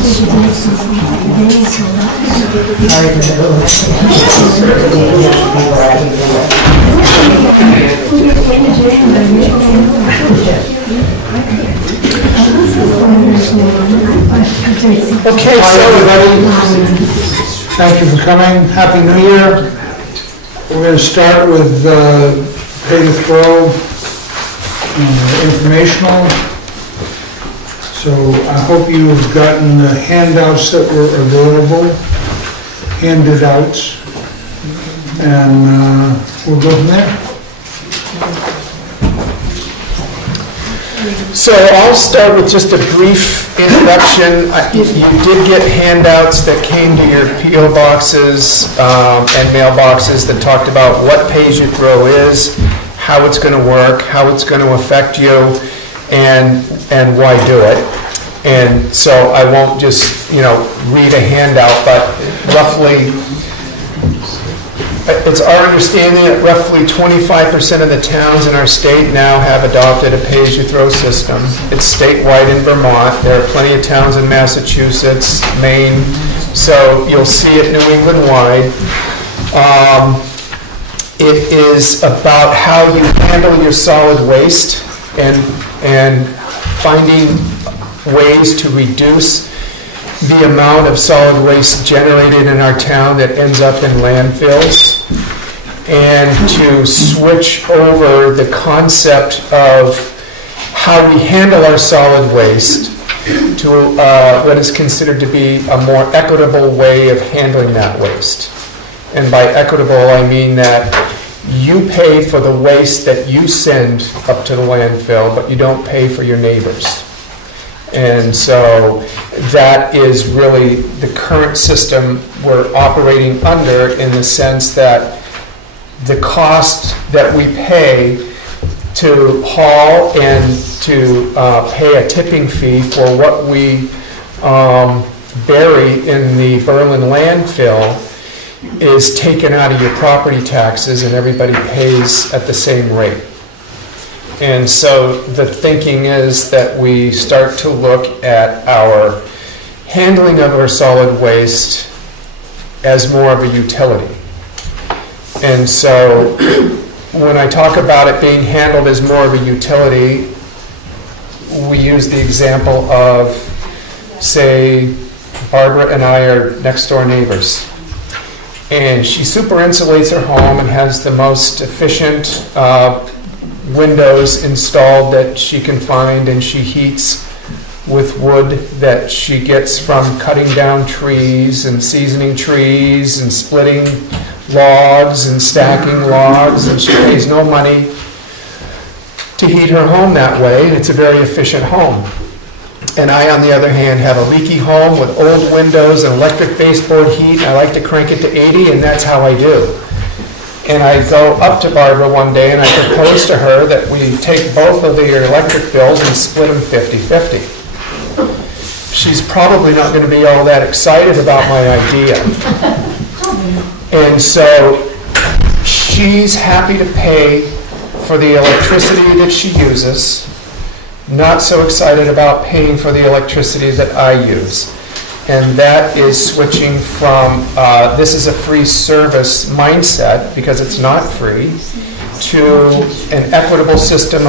Okay, so everybody, thank you for coming. Happy New Year. We're going to start with pay to throw informational. So I hope you've gotten the handouts that were available, handed outs, and we'll go from there. So I'll start with just a brief introduction. You did get handouts that came to your P.O. boxes and mailboxes that talked about what pay-as-you-throw is, how it's going to work, how it's going to affect you, and why do it. And so I won't just, read a handout, but roughly, it's our understanding that roughly 25% of the towns in our state now have adopted a pay-as-you-throw system. It's statewide in Vermont. There are plenty of towns in Massachusetts, Maine, so you'll see it New England-wide. It is about how you handle your solid waste and finding ways to reduce the amount of solid waste generated in our town that ends up in landfills, and to switch over the concept of how we handle our solid waste to what is considered to be a more equitable way of handling that waste. And by equitable, I mean that you pay for the waste that you send up to the landfill, but you don't pay for your neighbors. And so that is really the current system we're operating under, in the sense that the cost that we pay to haul and to pay a tipping fee for what we bury in the Berlin landfill is taken out of your property taxes, and everybody pays at the same rate. And so the thinking is that we start to look at our handling of our solid waste as more of a utility. And so when I talk about it being handled as more of a utility, we use the example of, say, Barbara and I are next door neighbors. And she super insulates her home and has the most efficient windows installed that she can find, and she heats with wood that she gets from cutting down trees and seasoning trees and splitting logs and stacking logs, and she pays no money to heat her home that way. It's a very efficient home. And I, on the other hand, have a leaky home with old windows and electric baseboard heat. I like to crank it to 80, and that's how I do. And I go up to Barbara one day and I propose to her that we take both of the electric bills and split them 50-50. She's probably not going to be all that excited about my idea. And so she's happy to pay for the electricity that she uses, not so excited about paying for the electricity that I use. And that is switching from this is a free service mindset, because it's not free, to an equitable system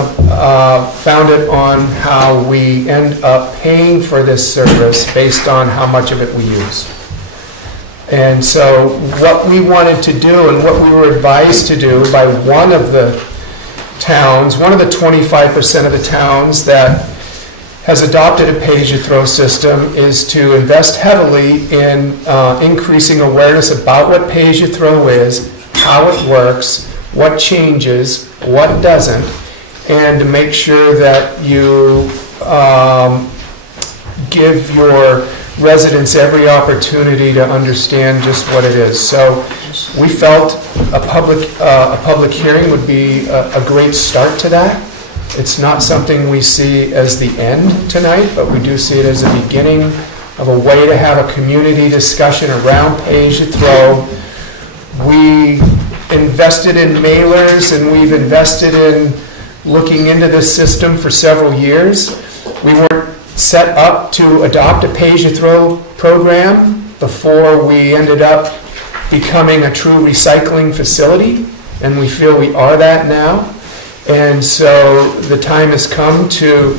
founded on how we end up paying for this service based on how much of it we use. And so what we wanted to do, and what we were advised to do by one of the towns, one of the 25% of the towns that has adopted a pay-as-you-throw system, is to invest heavily in increasing awareness about what pay-as-you-throw is, how it works, what changes, what doesn't, and to make sure that you give your residents every opportunity to understand just what it is. So we felt a public hearing would be a great start to that. It's not something we see as the end tonight, but we do see it as a beginning of a way to have a community discussion around pay-as-you-throw. We invested in mailers, and we've invested in looking into this system for several years. We weren't set up to adopt a pay-as-you-throw program before we ended up becoming a true recycling facility, and we feel we are that now. And so the time has come to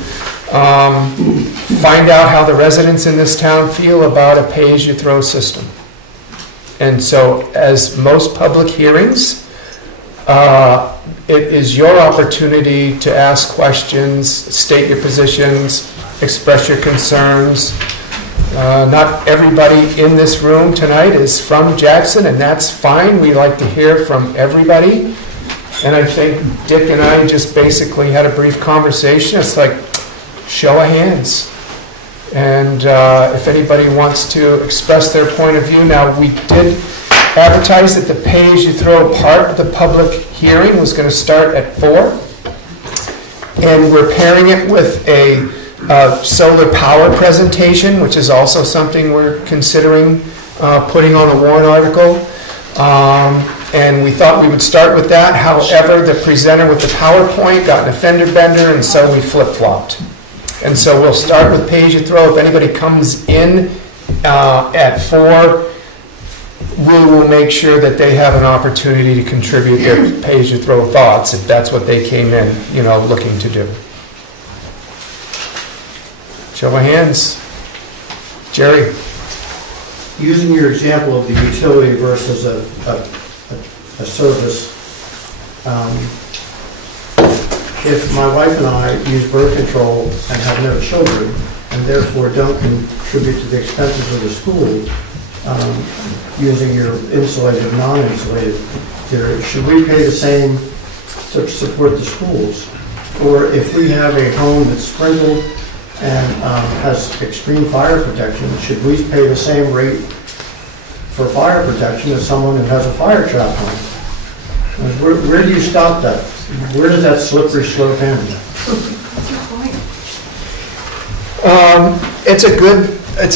find out how the residents in this town feel about a pay-as-you-throw system. And so, as most public hearings, it is your opportunity to ask questions, state your positions, express your concerns. Not everybody in this room tonight is from Jackson, and that's fine. We like to hear from everybody. And I think Dick and I just basically had a brief conversation. It's like, show of hands. And if anybody wants to express their point of view. Now, we did advertise that the pay-as-you-throw part of the public hearing was going to start at 4. And we're pairing it with a solar power presentation, which is also something we're considering putting on a warrant article. And we thought we would start with that. However, the presenter with the PowerPoint got an fender bender, and so we flip-flopped. And so we'll start with pay-as-you-throw. If anybody comes in at 4, we will make sure that they have an opportunity to contribute their pay-as-you-throw thoughts, if that's what they came in, looking to do. Show of hands. Jerry. Using your example of the utility versus a service, if my wife and I use birth control and have no children, and therefore don't contribute to the expenses of the school, using your insulated, non-insulated theory, should we pay the same to support the schools? Or if we have a home that's sprinkled and has extreme fire protection, should we pay the same rate for fire protection as someone who has a fire trap home? Where do you stop that? Where does that slippery slope end? It's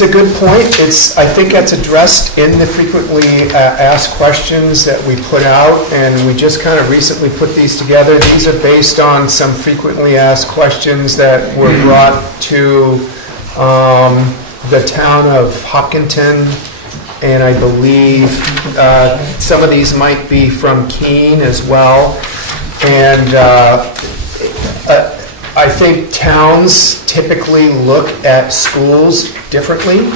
a good point. I think that's addressed in the frequently asked questions that we put out, and we just kind of recently put these together. These are based on some frequently asked questions that were brought to the town of Hopkinton, and I believe some of these might be from Keene as well. And I think towns typically look at schools differently.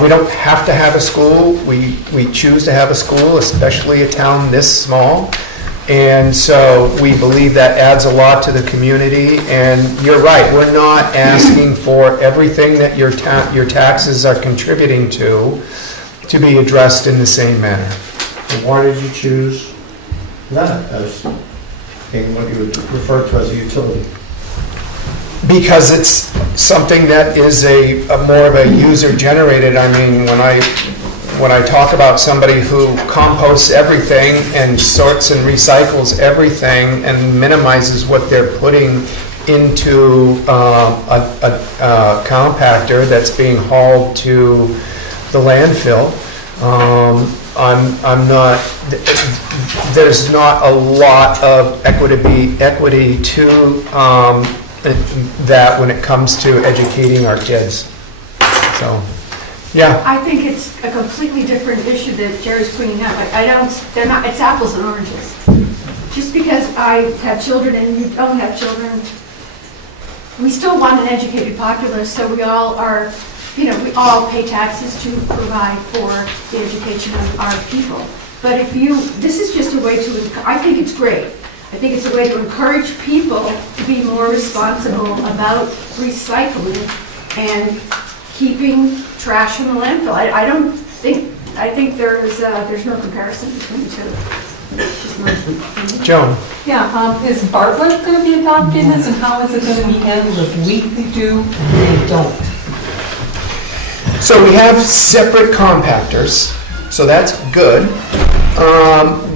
We don't have to have a school. We choose to have a school, especially a town this small. And so we believe that adds a lot to the community. And you're right, we're not asking for everything that your taxes are contributing to be addressed in the same manner. So why did you choose that as being what you would refer to as a utility? Because it's something that is a more of a user-generated. I mean, when I talk about somebody who composts everything and sorts and recycles everything and minimizes what they're putting into a compactor that's being hauled to the landfill, I'm not. There's not a lot of equity to that when it comes to educating our kids. So, yeah. I think it's a completely different issue that Jerry's bringing up. They're not, it's apples and oranges. Just because I have children and you don't have children, we still want an educated populace, so we all are, we all pay taxes to provide for the education of our people. But this is just a way to, I think it's great. I think it's a way to encourage people to be more responsible about recycling and keeping trash in the landfill. I think there's no comparison between the two. Joan. Yeah, is Bartlett going to be adopting this, and how is it going to be handled if we do and they don't? So we have separate compactors, so that's good.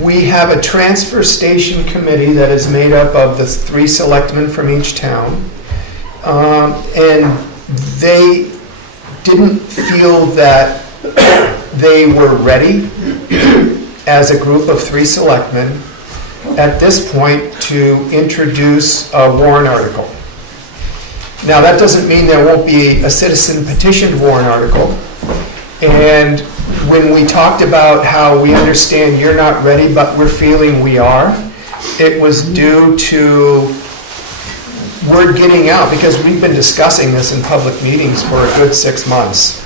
We have a transfer station committee that is made up of the 3 selectmen from each town, and they didn't feel that they were ready as a group of 3 selectmen at this point to introduce a warrant article. Now, that doesn't mean there won't be a citizen petitioned warrant article. And when we talked about how we understand you're not ready, but we're feeling we are, it was due to word getting out, because we've been discussing this in public meetings for a good 6 months,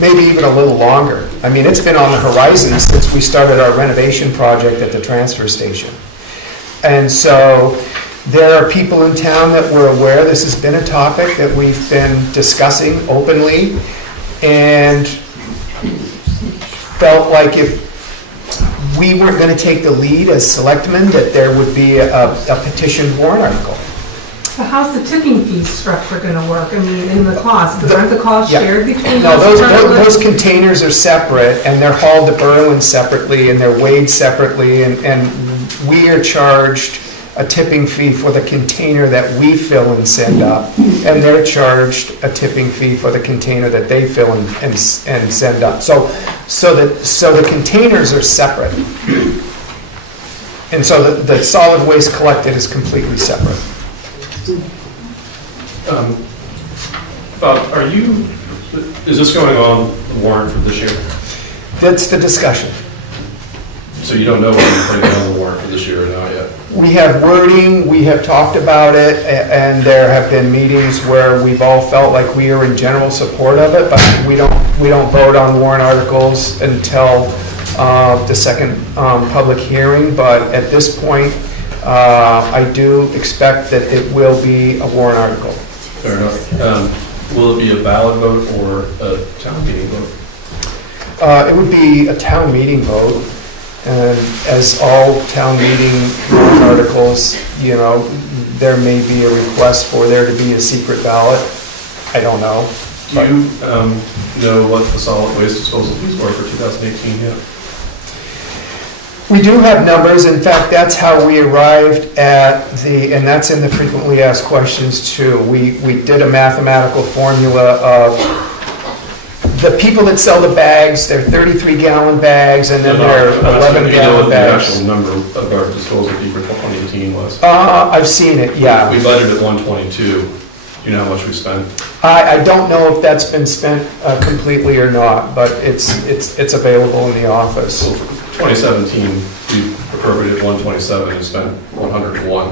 maybe even a little longer. I mean, it's been on the horizon since we started our renovation project at the transfer station. And so there are people in town that were aware this has been a topic that we've been discussing openly, and felt like if we weren't going to take the lead as selectmen, that there would be a petition warrant article. So how's the tipping fee structure gonna work? I mean, in the cost, because aren't the costs Yeah. shared between No, those? those containers are separate, and they're hauled to Berlin separately, and they're weighed separately, and we are charged a tipping fee for the container that we fill and send up, and they're charged a tipping fee for the container that they fill and send up. So the containers are separate. And so the solid waste collected is completely separate. Bob, is this going on the warrant for this year? That's the discussion. So you don't know whether you're putting it on the warrant for this year or not yet? We have wording, we have talked about it, and there have been meetings where we've all felt like we are in general support of it, but we don't vote on warrant articles until the second public hearing. But at this point, I do expect that it will be a warrant article. Fair enough. Will it be a ballot vote or a town meeting vote? It would be a town meeting vote, and as all town meeting warrant articles, you know, there may be a request for there to be a secret ballot. I don't know. Do you know what the solid waste disposal fees were for 2018 yet? We do have numbers. In fact, that's how we arrived at and that's in the frequently asked questions too. We did a mathematical formula of the people that sell the bags, they're 33-gallon bags, and then they're 11-gallon bags. The actual number of our disposal fee for 2018 was. I've seen it, yeah. We budgeted at 122. Do you know how much we spent? I don't know if that's been spent completely or not, but it's available in the office. So for 2017, we appropriated 127 and spent 101.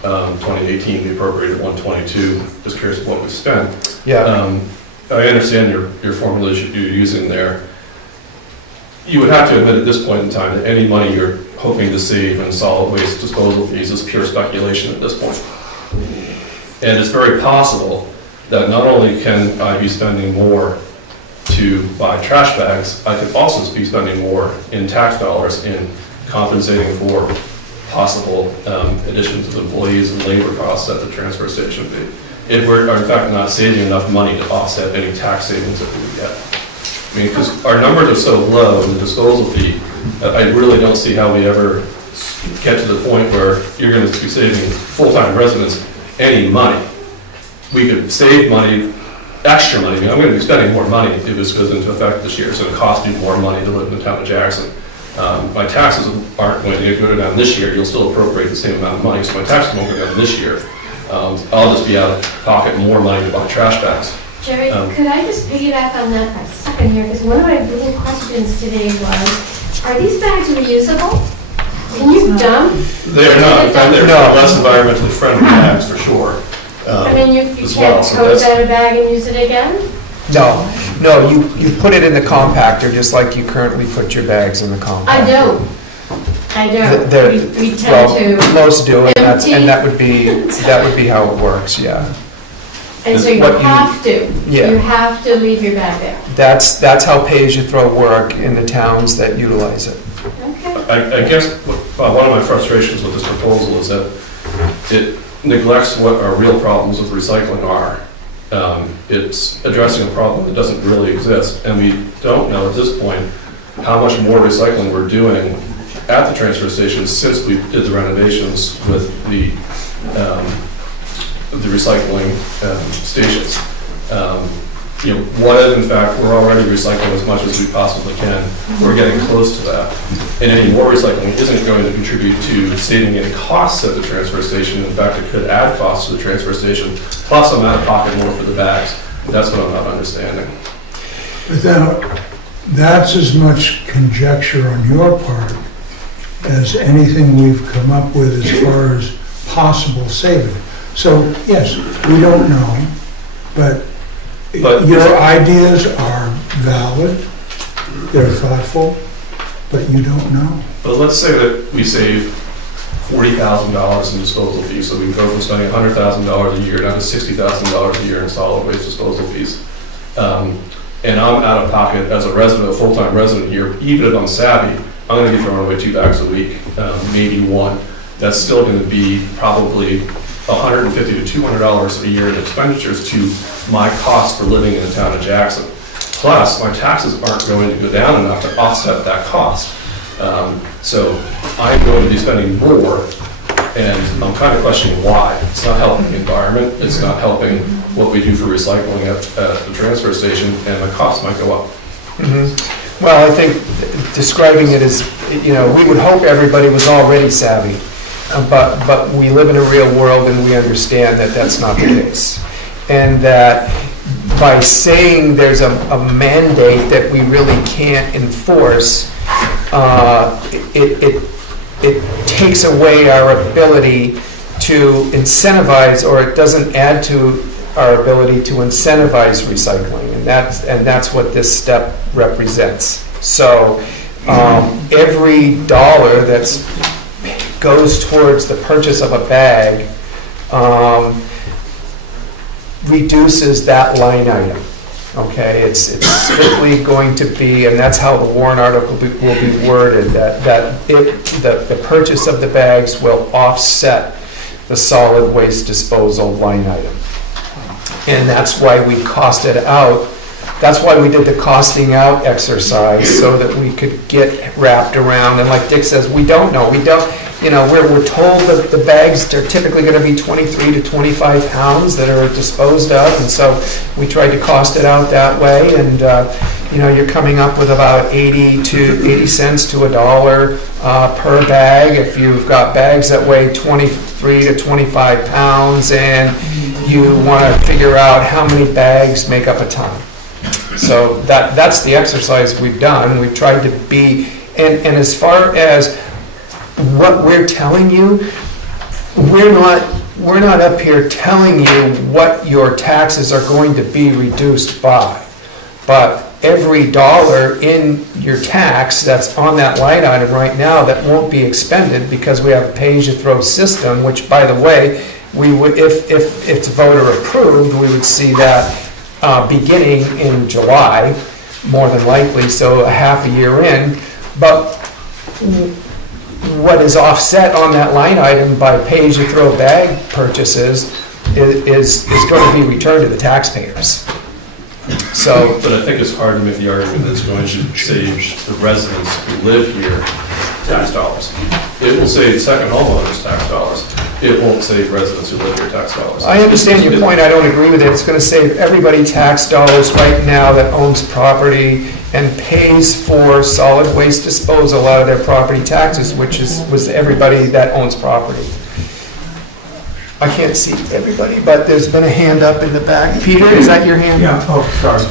2018, we appropriated 122. Just curious what we spent. Yeah. I understand your formula you're using there. You would have to admit at this point in time that any money you're hoping to save in solid waste disposal fees is pure speculation at this point. And it's very possible that not only can I be spending more to buy trash bags, I could also be spending more in tax dollars in compensating for possible additions of employees and labor costs at the transfer station fee, if we're in fact not saving enough money to offset any tax savings that we would get. I mean, because our numbers are so low in the disposal fee, I really don't see how we ever get to the point where you're going to be saving full-time residents any money. We could save money, extra money. I mean, I'm going to be spending more money if this goes into effect this year. It's going to cost me more money to live in the town of Jackson. My taxes aren't going to go down this year. You'll still appropriate the same amount of money, so my taxes won't go down this year. I'll just be out of pocket more money to buy trash bags. Jerry, could I just piggyback on that for a second here? Because one of my little questions today was, are these bags reusable? Can you dump? They're not. In fact, they're less environmentally friendly bags for sure. I mean, you as can't well, so tote that's- out a bag and use it again? No, you put it in the compactor just like you currently put your bags in the compactor. I don't. They're- We tend to, most do, and empty. that would be how it works, yeah. and so you what you- have to. Yeah. You have to leave your bag there. That's how pay-as-you-throw work in the towns that utilize it. Okay. I guess one of my frustrations with this proposal is that it neglects what our real problems with recycling are. It's addressing a problem that doesn't really exist, and we don't know at this point how much more recycling we're doing at the transfer station since we did the renovations with the recycling stations. what if in fact we're already recycling as much as we possibly can? We're getting close to that. And any more recycling isn't going to contribute to saving any costs at the transfer station. In fact, it could add costs to the transfer station, plus I'm out of pocket more for the bags. That's what I'm not understanding. But that's as much conjecture on your part as anything we've come up with as far as possible saving. So, yes, we don't know, but your ideas are valid, they're thoughtful, but you don't know. But let's say that we save $40,000 in disposal fees, so we go from spending $100,000 a year down to $60,000 a year in solid waste disposal fees. And I'm out of pocket as a resident, a full-time resident here, even if I'm savvy, I'm going to be throwing away 2 bags a week, maybe 1. That's still going to be probably $150 to $200 a year in expenditures to my cost for living in the town of Jackson. Plus, my taxes aren't going to go down enough to offset that cost. So I'm going to be spending more, and I'm kind of questioning why. It's not helping the environment, it's not helping what we do for recycling at the transfer station, and my costs might go up. Mm-hmm. Well, I think describing it as, we would hope everybody was already savvy, but we live in a real world and we understand that that's not the case. And that by saying there's a mandate that we really can't enforce, it takes away our ability to incentivize, or it doesn't add to our ability to incentivize recycling, and that's what this step represents. So every dollar that goes towards the purchase of a bag reduces that line item. Okay, it's strictly going to be, and that's how the warrant article will be worded, that the purchase of the bags will offset the solid waste disposal line item. And that's why we costed out. That's why we did the costing out exercise, so that we could get wrapped around. And like Dick says, we don't know. We're told that the bags are typically going to be 23 to 25 pounds that are disposed of, and so we tried to cost it out that way. And you're coming up with about 80 cents to $1 per bag if you've got bags that weigh 23 to 25 pounds, and you want to figure out how many bags make up a ton. So that's the exercise we've done. We've tried to be, and as far as what we're telling you, we're not up here telling you what your taxes are going to be reduced by, but every dollar in your tax that's on that line item right now that won't be expended because we have a pay-as-you-throw system, which, by the way, we would, if it's voter approved, we would see that beginning in July, more than likely, so a half a year in. But what is offset on that line item by pay-as-you-throw bag purchases is going to be returned to the taxpayers. So, but I think it's hard to make the argument that it's going to save the residents who live here tax dollars. It will save second homeowners tax dollars. It won't save residents who live here tax dollars. I understand your point. I don't agree with it. It's going to save everybody tax dollars right now that owns property and pays for solid waste disposal out of their property taxes, which was everybody that owns property. I can't see everybody, but there's been a hand up in the back. Peter, is that your hand? Yeah, oh, sorry.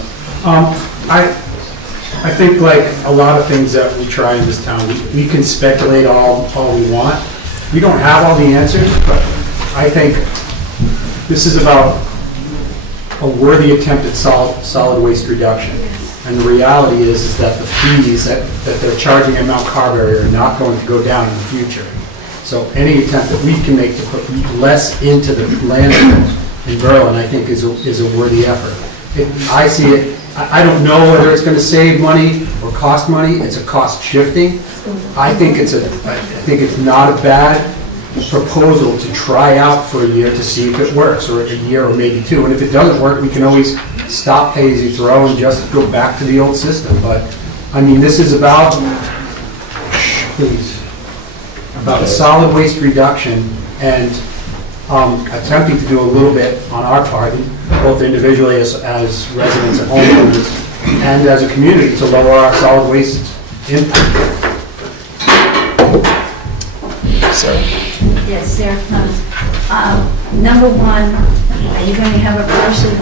I think like a lot of things that we try in this town, we can speculate all we want. We don't have all the answers, but I think this is about a worthy attempt at solid waste reduction. And the reality is that the fees that they're charging at Mount Carberry are not going to go down in the future. So any attempt that we can make to put less into the landfill in Berlin, I think, is a worthy effort. I see it. I don't know whether it's going to save money or cost money. It's a cost shifting. I think it's not a bad proposal to try out for a year to see if it works, or a year or maybe 2. And if it doesn't work, we can always stop pay-as-you-throw and just go back to the old system. But I mean, this is about solid waste reduction, and attempting to do a little bit on our part, both individually as residents and homeowners, and as a community to lower our solid waste impact. So, Yes, Sarah Clemens. Number one, are you going to have a person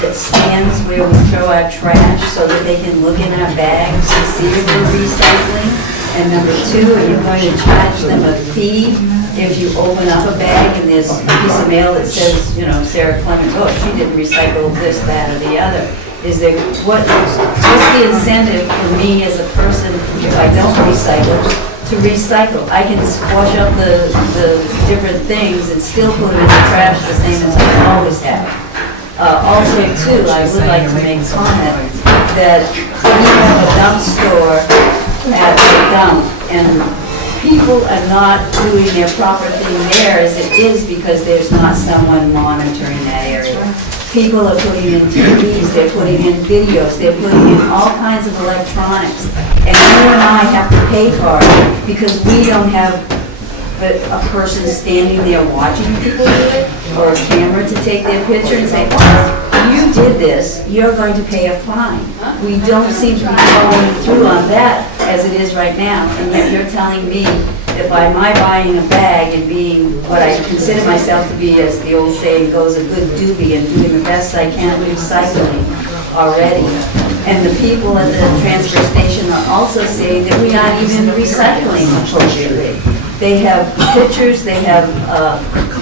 that stands where we throw our trash so that they can look in our bags to see if we're recycling? And number two, are you going to charge them a fee if you open up a bag and there's a piece of mail that says, you know, Sarah Clemens, oh, she didn't recycle this, that, or the other? Is there, what's the incentive for me as a person, if I don't recycle, to recycle? I can wash up the different things and still put them in the trash the same as I always have. Also, too, I would like to make a comment that when you have a dump store at the dump and people are not doing their proper thing there as it is because there's not someone monitoring that area. People are putting in TVs, they're putting in videos, they're putting in all kinds of electronics. And you and I have to pay for it because we don't have a person standing there watching people do it, or a camera to take their picture and say, oh, you did this, you're going to pay a fine. We don't seem to be following through on that as it is right now, and yet you're telling me that by my buying a bag and being what I consider myself to be, as the old saying goes, a good doobie and doing the best I can recycling already. And the people at the transfer station are also saying that we aren't even recycling appropriately. They have pictures, they have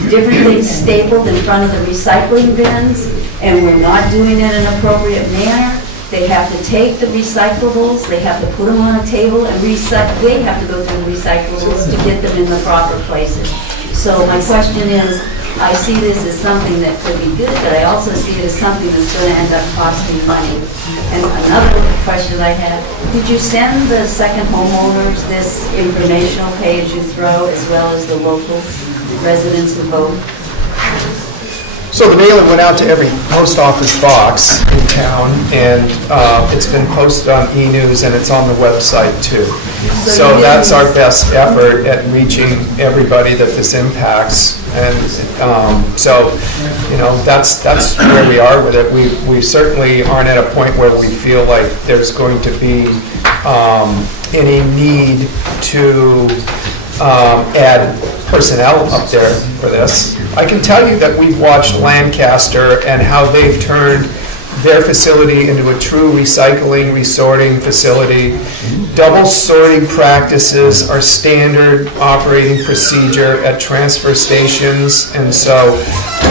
different things stapled in front of the recycling bins, and we're not doing it in an appropriate manner. They have to take the recyclables, they have to put them on a table and recycle. They have to go through the recyclables to get them in the proper places. So my question is, I see this as something that could be good, but I also see it as something that's going to end up costing money. And another question I have, did you send the second homeowners this informational page you throw, as well as the local residents who vote? so the mailing went out to every post office box in town, and it's been posted on e-news, and it's on the website too. So that's our best effort at reaching everybody that this impacts. And so, you know, that's where we are with it. We certainly aren't at a point where we feel like there's going to be any need to add personnel up there for this. I can tell you that we've watched Lancaster and how they've turned their facility into a true recycling, resorting facility. Double sorting practices are standard operating procedure at transfer stations, and so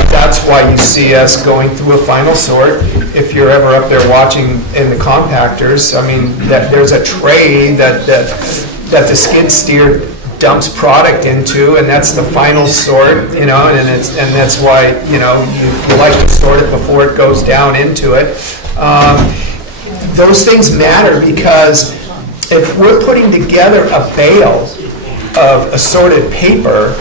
that's why you see us going through a final sort. If you're ever up there watching in the compactors, I mean, there's a tray that the skid steer dumps product into, and that's the final sort, you know, and that's why, you know, you like to sort it before it goes down into it. Those things matter because if we're putting together a bale of assorted paper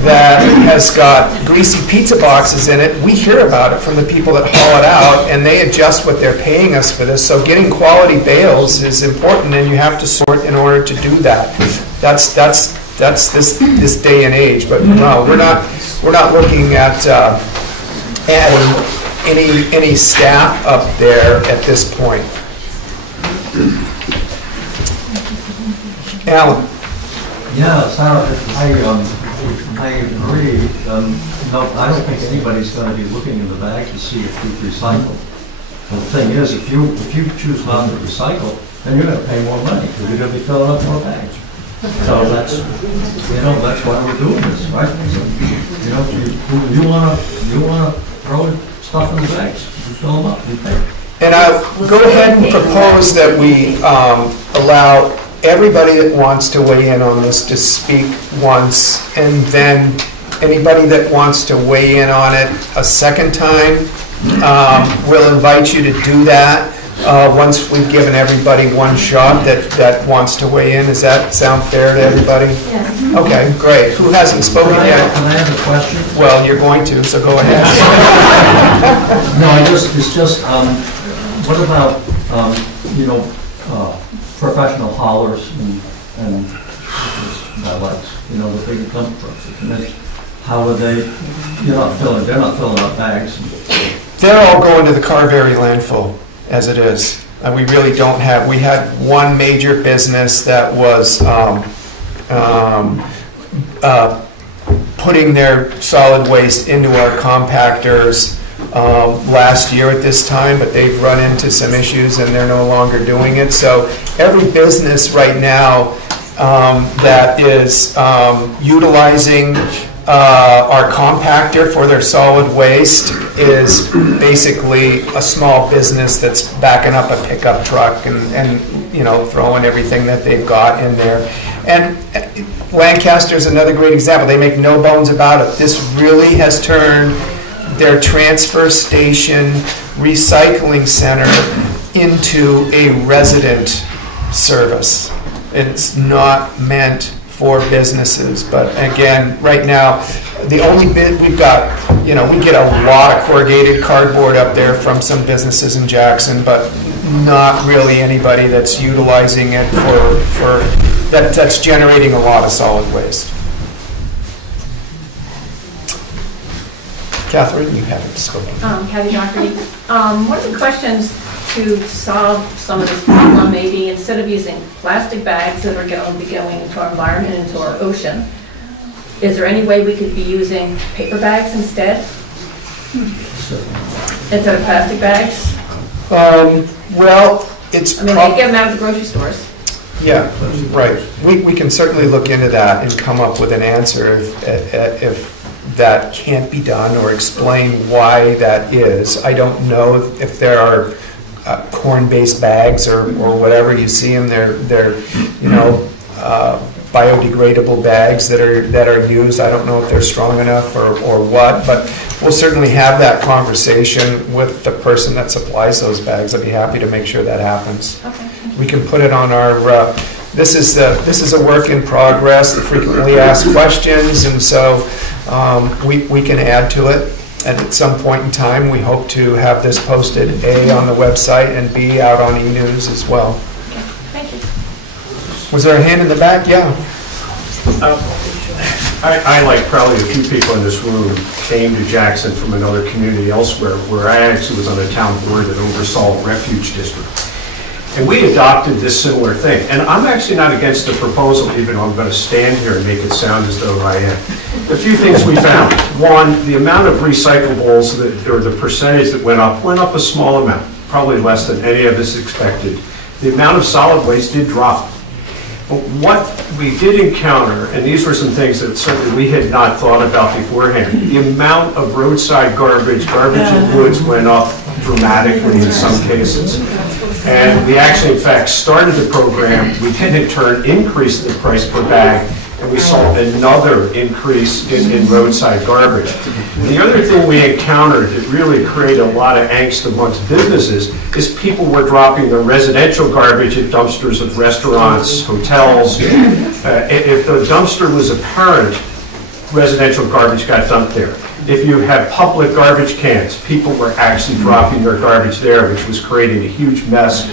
that has got greasy pizza boxes in it, we hear about it from the people that haul it out, and they adjust what they're paying us for this. So getting quality bales is important, and you have to sort in order to do that. That's this day and age. But no, we're not looking at adding any staff up there at this point. Alan. Yeah, Sarah, I agree. No, I don't think anybody's going to be looking in the bag to see if you've recycled. And the thing is, if you choose not to recycle, then you're going to pay more money because you're going to be filling up more bags. So that's, you know, that's why we're doing this, right? So, you know, you want to throw stuff in the bags, you fill them up, you pay. And I'll go ahead and propose that we allow everybody that wants to weigh in on this to speak once, and then anybody that wants to weigh in on it a second time, we'll invite you to do that once we've given everybody one shot that wants to weigh in. Does that sound fair to everybody? Yes. Okay, great. Who hasn't spoken yet? Can I have a question? Well, you're going to, so go ahead. No, it's just, what about, you know, professional haulers and my legs, you know, the big dump trucks. how are they, they're not filling up bags. They're all going to the Carberry landfill as it is. And we really don't have, we had one major business that was putting their solid waste into our compactors last year at this time, but they've run into some issues and they're no longer doing it. So every business right now that is utilizing our compactor for their solid waste is basically a small business that's backing up a pickup truck and throwing everything that they've got in there. And Lancaster is another great example. They make no bones about it. This really has turned their transfer station recycling center into a resident service. It's not meant for businesses, but again, right now, the only bit we've got, we get a lot of corrugated cardboard up there from some businesses in Jackson, but not really anybody that's utilizing it for that's generating a lot of solid waste. Catherine, you haven't spoken. Kathy Doherty. One of the questions to solve some of this problem, maybe instead of using plastic bags that are going to be going into our environment, into our ocean, is there any way we could be using paper bags instead? Instead of plastic bags? Well, it's... they get them out of the grocery stores. Yeah, right. We can certainly look into that and come up with an answer if that can't be done, or explain why that is. I don't know if there are corn-based bags or whatever. You see them, they're biodegradable bags that are used. I don't know if they're strong enough or what, but we'll certainly have that conversation with the person that supplies those bags. I'd be happy to make sure that happens. Okay. We can put it on our. This is a work in progress. The frequently asked questions, and so we can add to it. And at some point in time, we hope to have this posted, A, on the website, and B, out on e-news as well. Okay, thank you. Was there a hand in the back? Yeah. I, like probably a few people in this room, came to Jackson from another community elsewhere, where I actually was on a town board that oversaw a refuge district. And we adopted this similar thing. And I'm actually not against the proposal, even though I'm going to stand here and make it sound as though I am. A few things we found. One, the amount of recyclables, or the percentage that went up a small amount, probably less than any of us expected. The amount of solid waste did drop. But what we did encounter, and these were some things that certainly we had not thought about beforehand, the amount of roadside garbage in woods went up dramatically in some cases. And we actually, in fact, started the program. We did in turn increase the price per bag, and we saw another increase in roadside garbage. The other thing we encountered that really created a lot of angst amongst businesses is people were dropping their residential garbage at dumpsters of restaurants, hotels. If the dumpster was apparent, residential garbage got dumped there. If you had public garbage cans, people were actually dropping their garbage there, which was creating a huge mess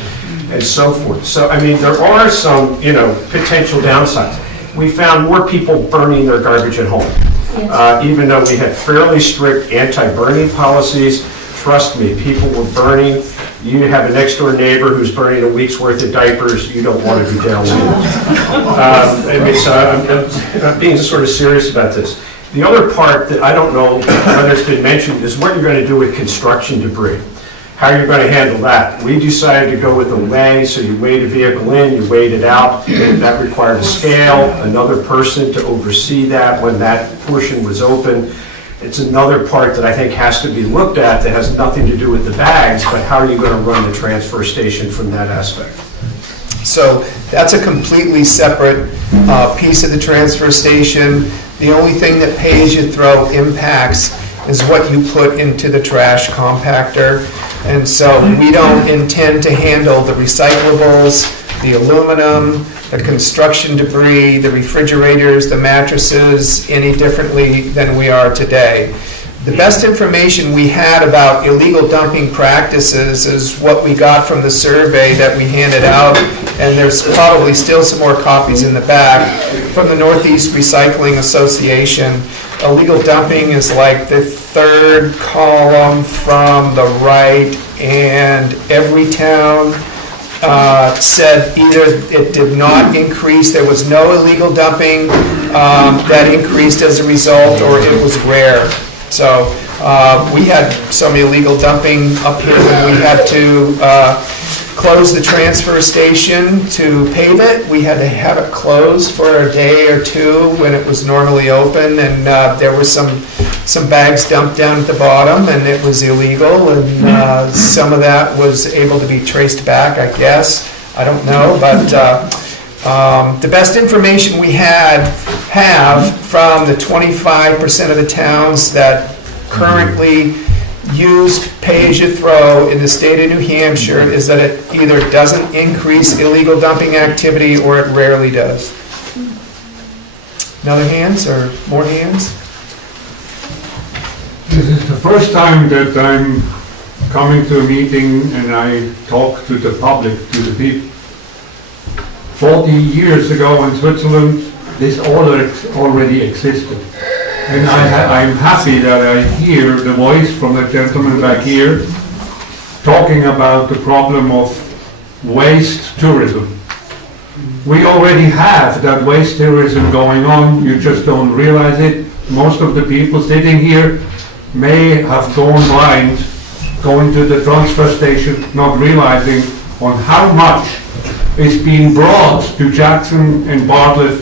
and so forth. So, I mean, there are some, potential downsides. We found more people burning their garbage at home. Yes. Even though we had fairly strict anti-burning policies, trust me, people were burning. You have a next door neighbor who's burning a week's worth of diapers, you don't want to be down there. So I'm being sort of serious about this. The other part that I don't know whether it's been mentioned is what you're going to do with construction debris. How you're going to handle that. We decided to go with a weigh, so you weighed a vehicle in, you weighed it out, and that required a scale, another person to oversee that when that portion was open. It's another part that I think has to be looked at that has nothing to do with the bags, but how are you going to run the transfer station from that aspect? So that's a completely separate piece of the transfer station. The only thing that pay-as-you-throw impacts is what you put into the trash compactor. And so we don't intend to handle the recyclables, the aluminum, the construction debris, the refrigerators, the mattresses any differently than we are today. The best information we had about illegal dumping practices is what we got from the survey that we handed out, and there's probably still some more copies in the back, from the Northeast Recycling Association. illegal dumping is like the third column from the right, and every town said either it did not increase, there was no illegal dumping that increased as a result, or it was rare. So we had some illegal dumping up here when we had to close the transfer station to pave it. We had to have it closed for a day or two when it was normally open, and there was some bags dumped down at the bottom, and it was illegal, and some of that was able to be traced back, I guess. I don't know, but the best information we have from the 25% of the towns that currently use pay-as-you-throw in the state of New Hampshire is that it either doesn't increase illegal dumping activity or it rarely does. Another hands or more hands? This is the first time that I'm coming to a meeting and I talk to the public, to the people. 40 years ago in Switzerland, this order already existed. And I'm happy that I hear the voice from the gentleman back here talking about the problem of waste tourism. We already have that waste tourism going on, you just don't realize it. Most of the people sitting here may have gone blind, going to the transfer station, not realizing on how much is being brought to Jackson and Bartlett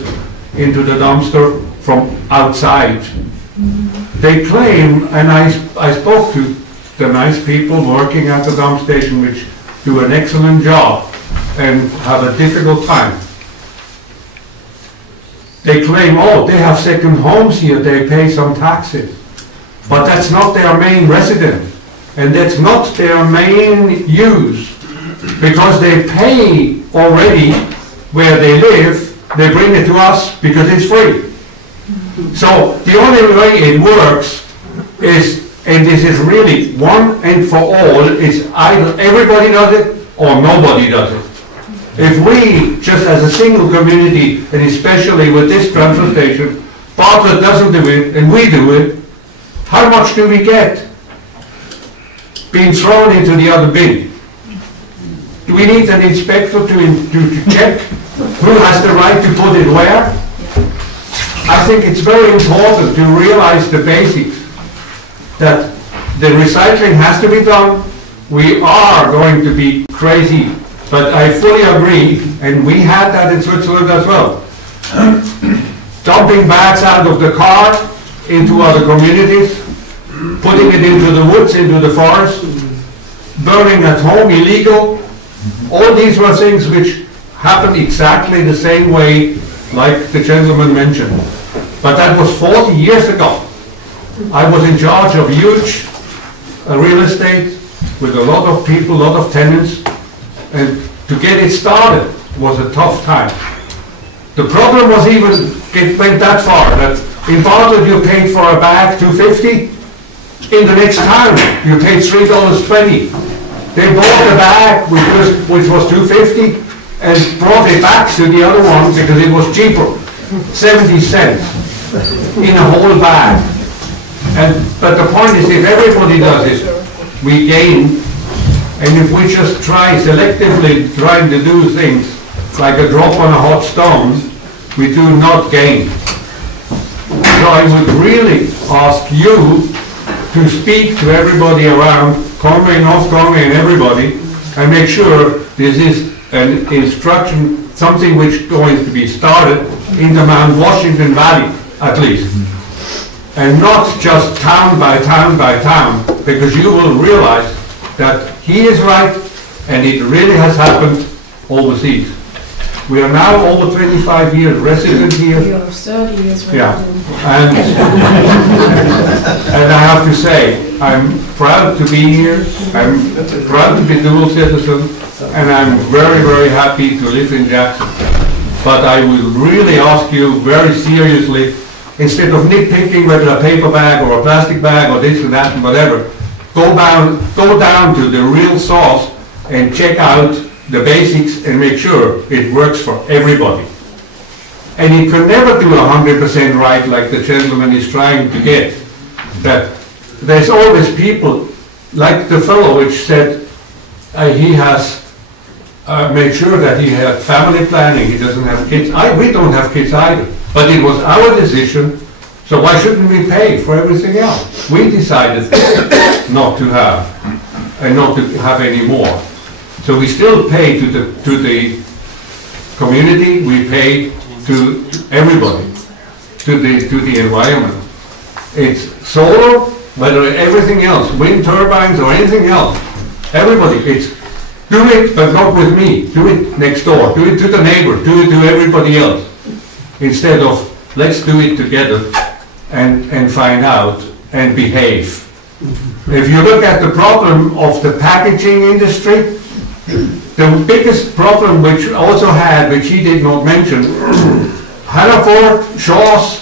into the dumpster from outside. They claim, and I spoke to the nice people working at the dump station, which do an excellent job and have a difficult time. They claim, oh, they have second homes here, they pay some taxes. But that's not their main residence, and that's not their main use, because they pay already where they live, they bring it to us because it's free. So the only way it works is, and this is really one and for all, is either everybody does it or nobody does it. If we, just as a single community, and especially with this transfer station, Bartlett doesn't do it and we do it, how much do we get being thrown into the other bin? Do we need an inspector to check who has the right to put it where? I think it's very important to realize the basics, that the recycling has to be done. We are going to be crazy, but I fully agree, and we had that in Switzerland as well. Dumping bags out of the car into other communities, putting it into the woods, into the forest, burning at home, illegal. All these were things which happened exactly the same way like the gentleman mentioned. But that was 40 years ago. I was in charge of huge real estate with a lot of people, a lot of tenants, and to get it started was a tough time. The problem was even, it went that far, that in Bartlett you paid for a bag $2.50, in the next town you paid $3.20. They bought the bag, which was $2.50, and brought it back to the other one because it was cheaper, 70 cents in a whole bag. But the point is, if everybody does it, we gain, and if we just try selectively trying to do things like a drop on a hot stone, we do not gain. So I would really ask you to speak to everybody around, Conway, North Conway, and everybody, and make sure this is an instruction, something which is going to be started in the Mount Washington Valley, at least. And not just town by town by town, because you will realize that he is right, and it really has happened overseas. We are now over 25 years resident here. You're 30 years resident. Yeah, and I have to say, I'm proud to be here. I'm proud to be dual citizen, and I'm very, very happy to live in Jackson. But I will really ask you very seriously, instead of nitpicking whether a paper bag or a plastic bag or this and that and whatever, go down to the real source and check out the basics and make sure it works for everybody. and he could never do 100% right like the gentleman is trying to get. That there's always people, like the fellow which said he has made sure that he had family planning, he doesn't have kids. We don't have kids either, but it was our decision, so why shouldn't we pay for everything else? We decided not to have, and not to have any more. So we still pay to the community, we pay to everybody, to the environment. It's solar, whether everything else, wind turbines or anything else, everybody, it's do it, but not with me. Do it next door, do it to the neighbor, do it to everybody else. Instead of, let's do it together and find out and behave. If you look at the problem of the packaging industry, the biggest problem which also had, which he did not mention, Hannaford, Shaw's,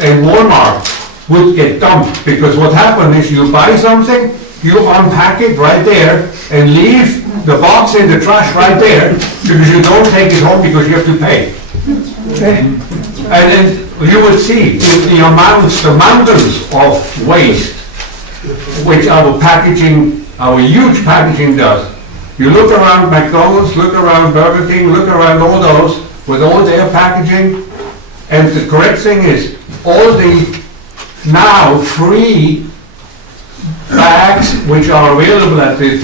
and Walmart would get dumped, because what happened is you buy something, you unpack it right there, and leave the box in the trash right there, because you don't take it home because you have to pay. And then you would see the mountains of waste, which our packaging, our huge packaging does. You look around McDonald's, look around Burger King, look around all those, with all their packaging, and the correct thing is, all the now free bags which are available at the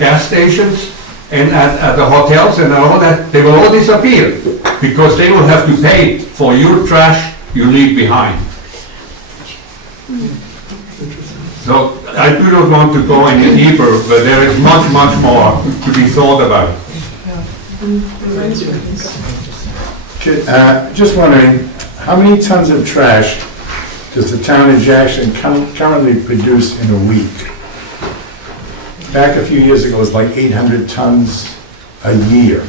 gas stations and at the hotels and all that, they will all disappear, because they will have to pay for your trash you leave behind. So I do not want to go any deeper, but there is much, much more to be thought about. Just wondering, how many tons of trash does the town of Jackson currently produce in a week? Back a few years ago, it was like 800 tons a year.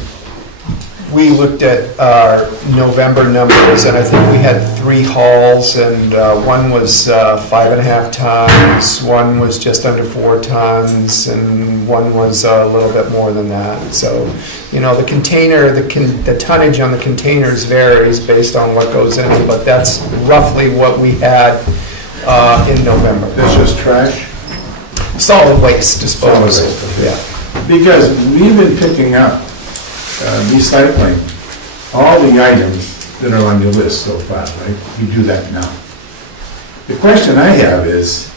We looked at our November numbers, and I think we had 3 hauls, and one was 5.5 tons, one was just under 4 tons, and one was a little bit more than that. So, you know, the container, the tonnage on the containers varies based on what goes in, but that's roughly what we had in November. That's just trash? Solid waste disposal. Solid waste, okay. Yeah. Because we've been picking up recycling all the items that are on your list so far, right? You do that now. The question I have is,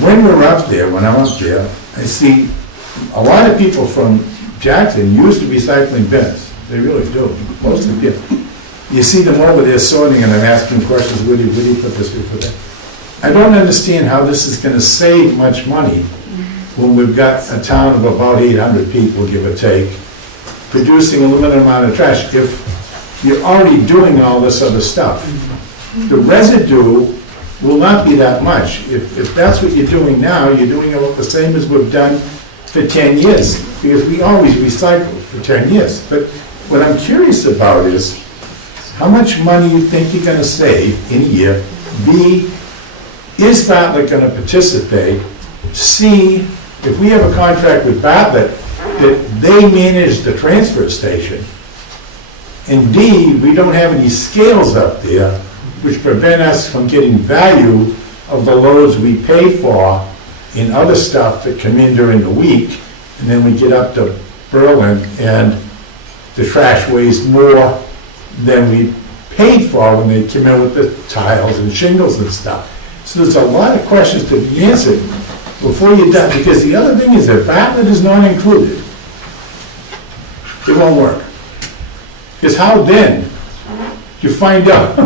when we're up there, when I'm up there, I see a lot of people from Jackson use the recycling bins. They really do. Most of them. You see them over there sorting, and I'm asking questions, where do you put this, where do you put that? I don't understand how this is going to save much money when we've got a town of about 800 people, give or take, producing a limited amount of trash. If you're already doing all this other stuff, the residue will not be that much. If that's what you're doing now, you're doing about the same as we've done for 10 years, because we always recycle for 10 years. But what I'm curious about is how much money you think you're going to save in a year. B, is Bartlett going to participate? C, if we have a contract with Bartlett that they manage the transfer station, and D, we don't have any scales up there which prevent us from getting value of the loads we pay for in other stuff that come in during the week, and then we get up to Berlin and the trash weighs more than we paid for when they came in with the tiles and shingles and stuff. So there's a lot of questions to be answered before you're done, because the other thing is that Bartlett is not included. It won't work. Because how then you find out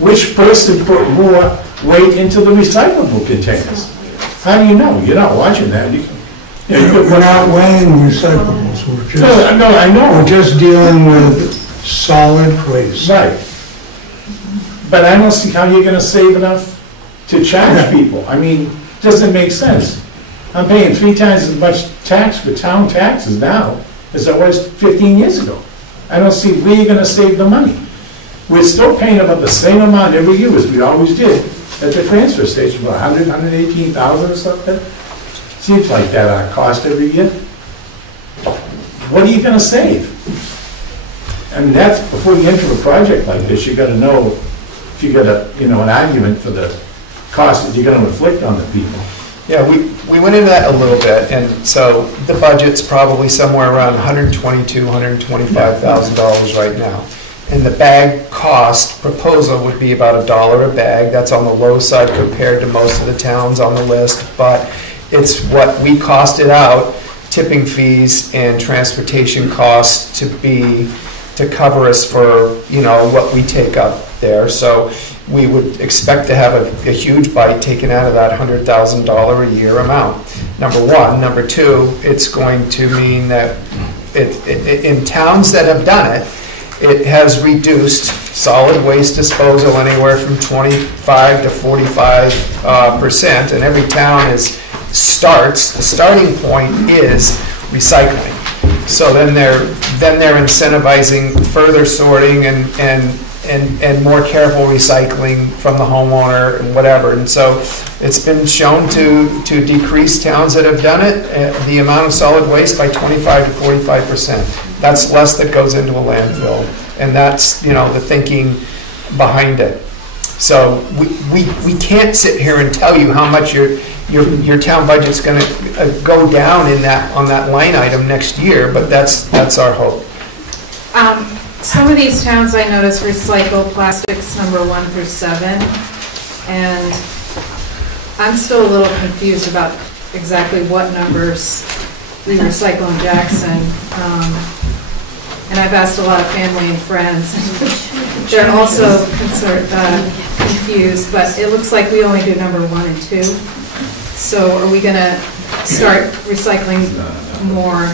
which person put more weight into the recyclable containers? How do you know? You're not watching that. We're not weighing recyclables. We're just, no, I know. We're just dealing with solid waste. Right. But I don't see how you're going to save enough to charge people. I mean, doesn't make sense. I'm paying 3 times as much tax for town taxes now as I was 15 years ago. I don't see where you're going to save the money. We're still paying about the same amount every year as we always did at the transfer station, about 100, 118,000 or something. Seems like that our cost every year. What are you going to save? I mean, that's, before you enter a project like this, you gotta know if you got a, you know, an argument for the cost that you're gonna inflict on the people. Yeah, we went into that a little bit, and so the budget's probably somewhere around $122,000, $125,000 right now. And the bag cost proposal would be about $1 a bag. That's on the low side compared to most of the towns on the list, but it's what we costed out, tipping fees and transportation costs to cover us for, you know, what we take up there. So we would expect to have a huge bite taken out of that $100,000 a year amount. Number one. Number two, it's going to mean that in towns that have done it, it has reduced solid waste disposal anywhere from 25 to 45%, and every town the starting point is recycling. So then they're incentivizing further sorting and more careful recycling from the homeowner and whatever. And so it's been shown to decrease towns that have done it, the amount of solid waste by 25 to 45%. That's less that goes into a landfill. And that's, you know, the thinking behind it. So we can't sit here and tell you how much your town budget's going to go down on that line item next year, but that's our hope. Some of these towns I notice recycle plastics number 1 through 7, and I'm still a little confused about exactly what numbers we recycle in Jackson. And I've asked a lot of family and friends. They're also confused, but it looks like we only do number 1 and 2. So are we going to start recycling more,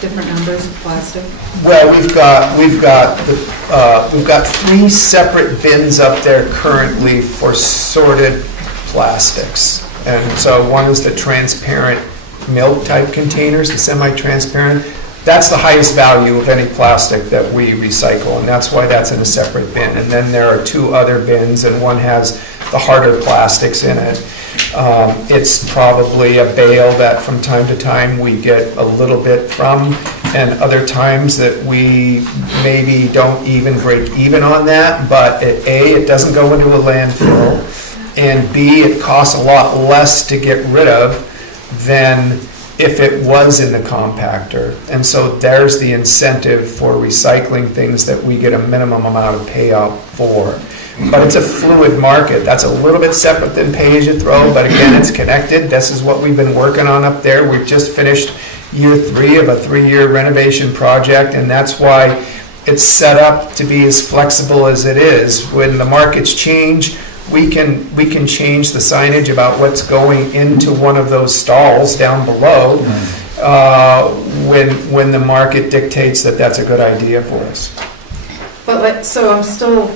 different numbers of plastic? Well, we've got 3 separate bins up there currently for sorted plastics. And so one is the transparent milk type containers, the semi-transparent. That's the highest value of any plastic that we recycle, and that's why that's in a separate bin. And then there are 2 other bins, and one has the harder plastics in it. It's probably a bale that from time to time we get a little bit from, and other times that we maybe don't even break even on that, but it doesn't go into a landfill, and B, it costs a lot less to get rid of than if it was in the compactor. And so there's the incentive for recycling things that we get a minimum amount of payout for. But it's a fluid market. That's a little bit separate than pay-as-you-throw, but again, it's connected. This is what we've been working on up there. We've just finished year 3 of a 3-year renovation project, and that's why it's set up to be as flexible as it is. When the markets change, we can change the signage about what's going into one of those stalls down below when the market dictates that that's a good idea for us. But so I'm still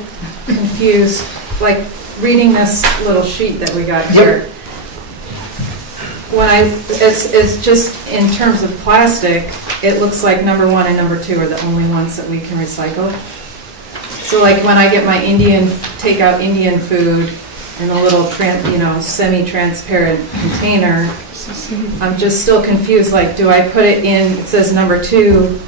confused, like reading this little sheet that we got here. It's just in terms of plastic, it looks like number 1 and number 2 are the only ones that we can recycle. So like when I get my take out Indian food in a little semi-transparent container, I'm just still confused, like do I put it in, it says number 2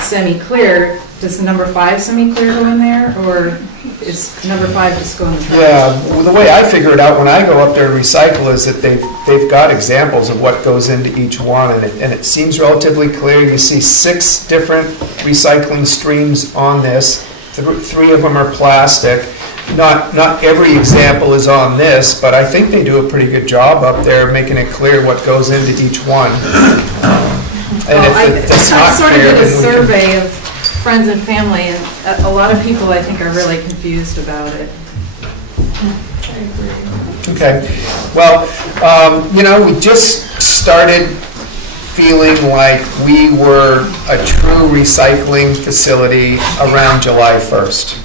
semi-clear, does number 5 semi-clear go in there, or is number 5 just go in the trash? Yeah, well, the way I figure it out when I go up there and recycle is that they've got examples of what goes into each one, and it seems relatively clear. You see 6 different recycling streams on this. 3 of them are plastic. Not every example is on this, but I think they do a pretty good job up there making it clear what goes into each one. I sort of did a survey of friends and family, and a lot of people I think are really confused about it. Okay. Well, we just started feeling like we were a true recycling facility around July 1st.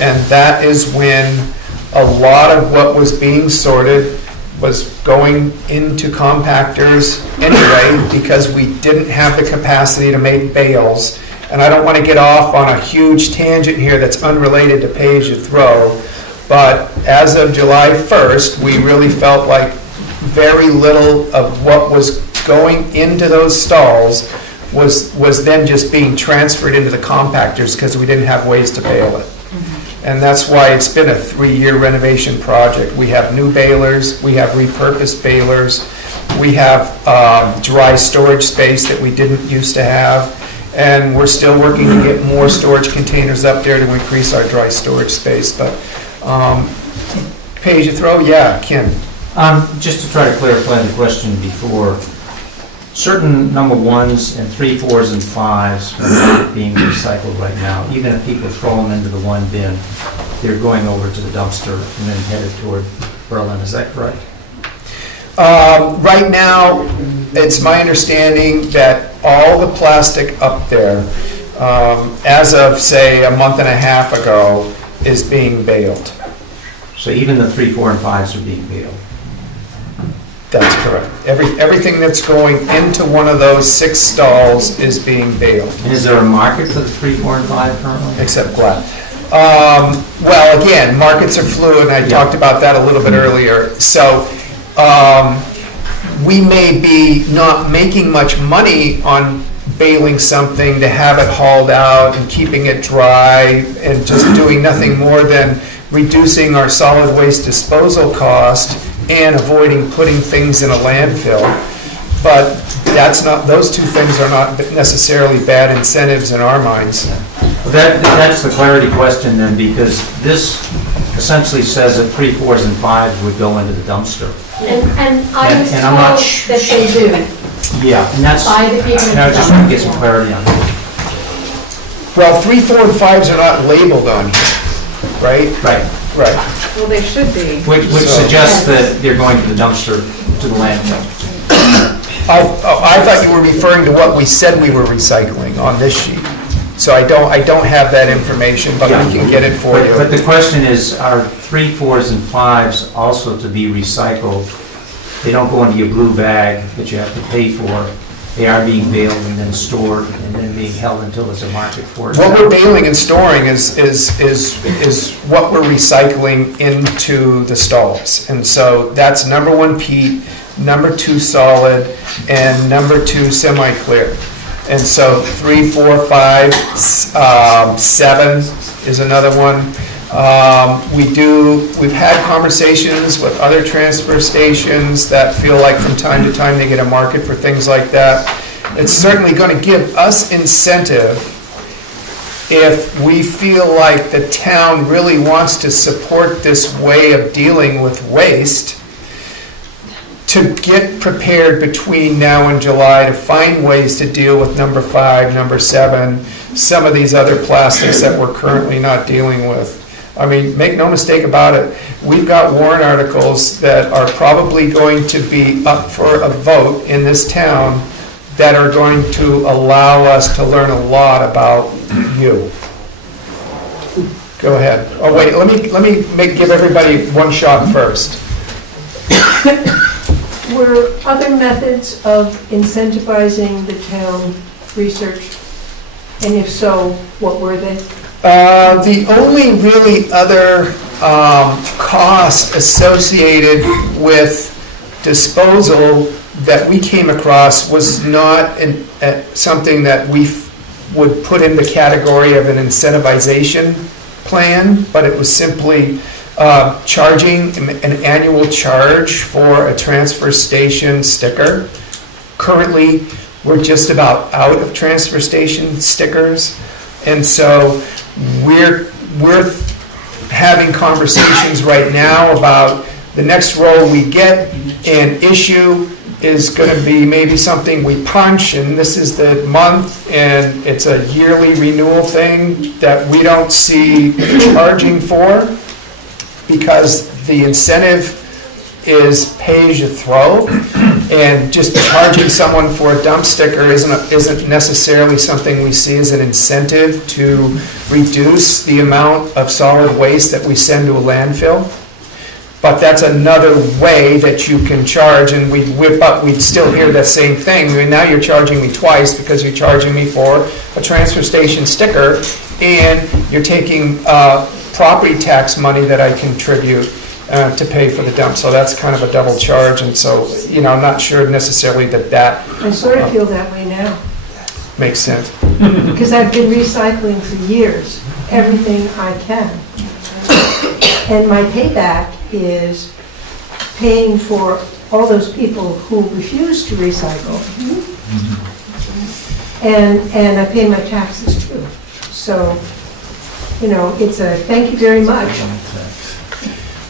And that is when a lot of what was being sorted was going into compactors anyway, because we didn't have the capacity to make bales. And I don't want to get off on a huge tangent here that's unrelated to pay-as-you-throw, but as of July 1st, we really felt like very little of what was going into those stalls was then just being transferred into the compactors because we didn't have ways to bale it. And that's why it's been a 3-year renovation project. We have new balers, we have repurposed balers, we have dry storage space that we didn't used to have, and we're still working to get more storage containers up there to increase our dry storage space. But pay as you throw, yeah, Ken. Just to try to clarify the question before, certain number 1s and 3, 4s, and 5s are not being recycled right now. Even if people throw them into the one bin, they're going over to the dumpster and then headed toward Berlin. Is that correct? Right now, it's my understanding that all the plastic up there, as of, say, a month and a half ago, is being baled. So even the 3, 4, and 5s are being baled? That's correct. Everything that's going into one of those 6 stalls is being baled. And is there a market for the 3, 4, and 5 currently? Except glass. Well, again, markets are fluid, and I talked about that a little bit earlier. So we may be not making much money on baling something to have it hauled out and keeping it dry and just doing nothing more than reducing our solid waste disposal cost and avoiding putting things in a landfill. But that's not, those two things are not necessarily bad incentives in our minds. Well, that's the clarity question then, because this essentially says that 3, 4s, and 5s would go into the dumpster. And I was and I'm not told that they do. Yeah, and that's, By the people and I just want to get some clarity on that. Well, 3, 4, and 5s are not labeled on here, right? Right. Right. Well, they should be. Which suggests that they're going to the dumpster, to the landfill. I thought you were referring to what we said we were recycling on this sheet. So I don't have that information, but we can get it for you. But the question is, are 3, 4s, and 5s also to be recycled? They don't go into your blue bag that you have to pay for. They are being baled and then stored and then being held until there's a market for it. What we're baling and storing is what we're recycling into the stalls. And so that's number 1 peat, number 2 solid, and number 2 semi-clear. And so 3, 4, 5, 7 is another one. We've had conversations with other transfer stations that feel like from time to time they get a market for things like that. It's certainly going to give us incentive if we feel like the town really wants to support this way of dealing with waste, to get prepared between now and July to find ways to deal with number 5, number 7, some of these other plastics that we're currently not dealing with. I mean, make no mistake about it, we've got warrant articles that are probably going to be up for a vote in this town that are going to allow us to learn a lot about you. Go ahead. Oh, wait, let me give everybody one shot first. Were other methods of incentivizing the town research? And if so, what were they? The only really other cost associated with disposal that we came across was not something that we would put in the category of an incentivization plan, but it was simply charging an annual charge for a transfer station sticker. Currently, we're just about out of transfer station stickers, and so we're having conversations right now about the next roll we get and issue is going to be maybe something we punch, and this is the month, and it's a yearly renewal thing that we don't see charging for, because the incentive is pay as you throw, and just charging someone for a dump sticker isn't necessarily something we see as an incentive to reduce the amount of solid waste that we send to a landfill. But that's another way that you can charge, and we'd still hear that same thing. I mean, now you're charging me twice because you're charging me for a transfer station sticker, and you're taking property tax money that I contribute to pay for the dump. So that's kind of a double charge, and so, I'm not sure necessarily that I sort of feel that way now. Makes sense. Because I've been recycling for years, everything I can. And my payback is paying for all those people who refuse to recycle. And I pay my taxes too. So, you know, it's a thank you very much.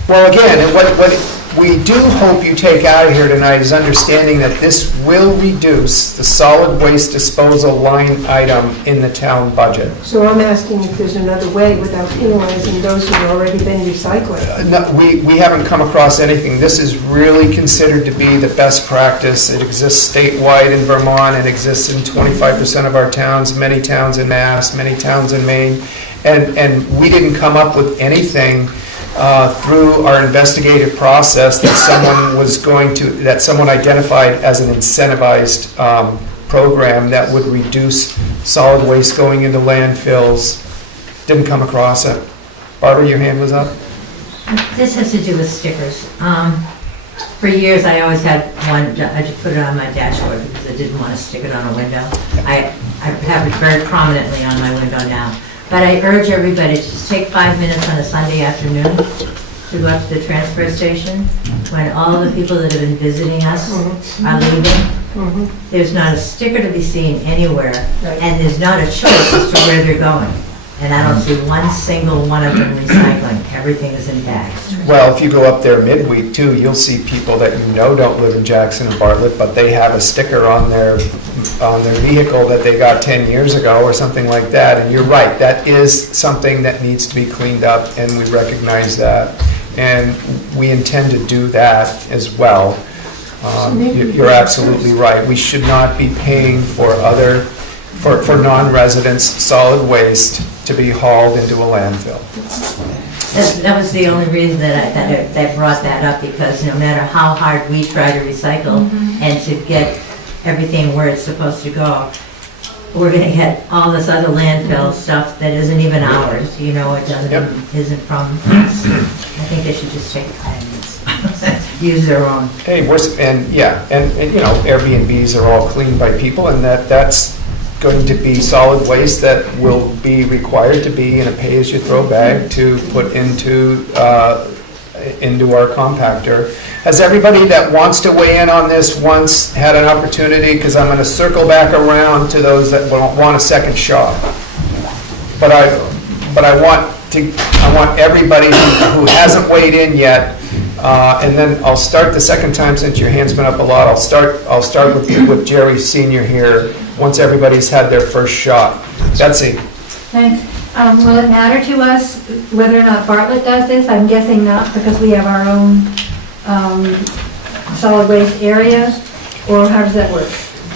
Well, again, what we do hope you take out of here tonight is understanding that this will reduce the solid waste disposal line item in the town budget. So I'm asking if there's another way without penalizing those who've already been recycling. No, we haven't come across anything. This is really considered to be the best practice. It exists statewide in Vermont. It exists in 25% of our towns, many towns in Mass, many towns in Maine. And we didn't come up with anything through our investigative process that someone identified as an incentivized program that would reduce solid waste going into landfills. Didn't come across it. Barbara, your hand was up? This has to do with stickers. For years, I always had one, I just put it on my dashboard because I didn't want to stick it on a window. I have it very prominently on my window now. But I urge everybody to just take 5 minutes on a Sunday afternoon to go up to the transfer station when all the people that have been visiting us are leaving. There's not a sticker to be seen anywhere, and there's not a choice as to where they're going. And I don't see one single one of them recycling. Everything is in bags. Well, if you go up there midweek too, you'll see people that you know don't live in Jackson or Bartlett, but they have a sticker on their vehicle that they got 10 years ago or something like that. And you're right, that is something that needs to be cleaned up, and we recognize that. And we intend to do that as well. You're absolutely right. We should not be paying for non-residents solid waste to be hauled into a landfill. That was the only reason that I brought that up, because no matter how hard we try to recycle and to get everything where it's supposed to go, we're going to get all this other landfill stuff that isn't even ours. You know, it doesn't isn't from us. I think they should just take 5 minutes, use their own. Hey, and you know, Airbnbs are all cleaned by people, and that's going to be solid waste that will be required to be in a pay-as-you-throw bag to put into our compactor. Has everybody that wants to weigh in on this once had an opportunity? Because I'm going to circle back around to those that want a second shot. But I want everybody who hasn't weighed in yet. And then I'll start the second time, since your hand's been up a lot. I'll start with Jerry Senior here. Once everybody's had their first shot. Betsy. Thanks. Will it matter to us whether or not Bartlett does this? I'm guessing not, because we have our own solid waste area, or how does that work?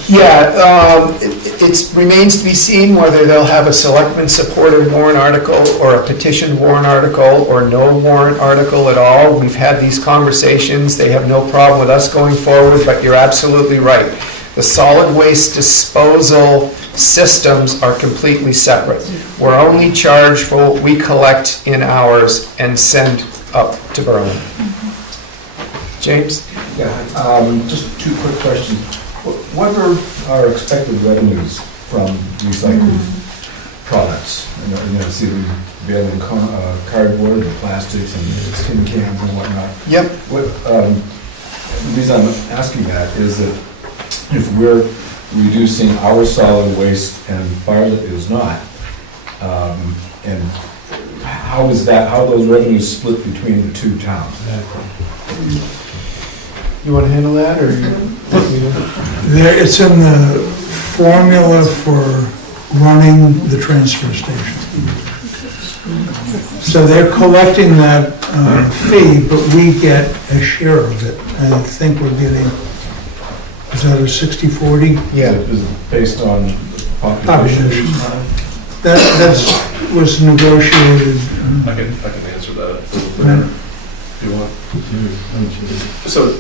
Yeah, it remains to be seen whether they'll have a selectman-supported warrant article or a petition warrant article or no warrant article at all. We've had these conversations. They have no problem with us going forward, but you're absolutely right. The solid waste disposal systems are completely separate. We're only charged for what we collect in ours and send up to Berlin. James? Yeah, just two quick questions. What are our expected revenues from recycled products? You know, see them bailing cardboard, the plastics, and the tin cans and whatnot. Yep. The reason I'm asking that is that if we're reducing our solid waste and Bartlett is not, and how are those revenues split between the two towns? You want to handle that, or it's in the formula for running the transfer station. So they're collecting that fee, but we get a share of it. I think we're getting, is that a 60-40? Yeah. Is it based on population? That was negotiated. I can answer that if you want. So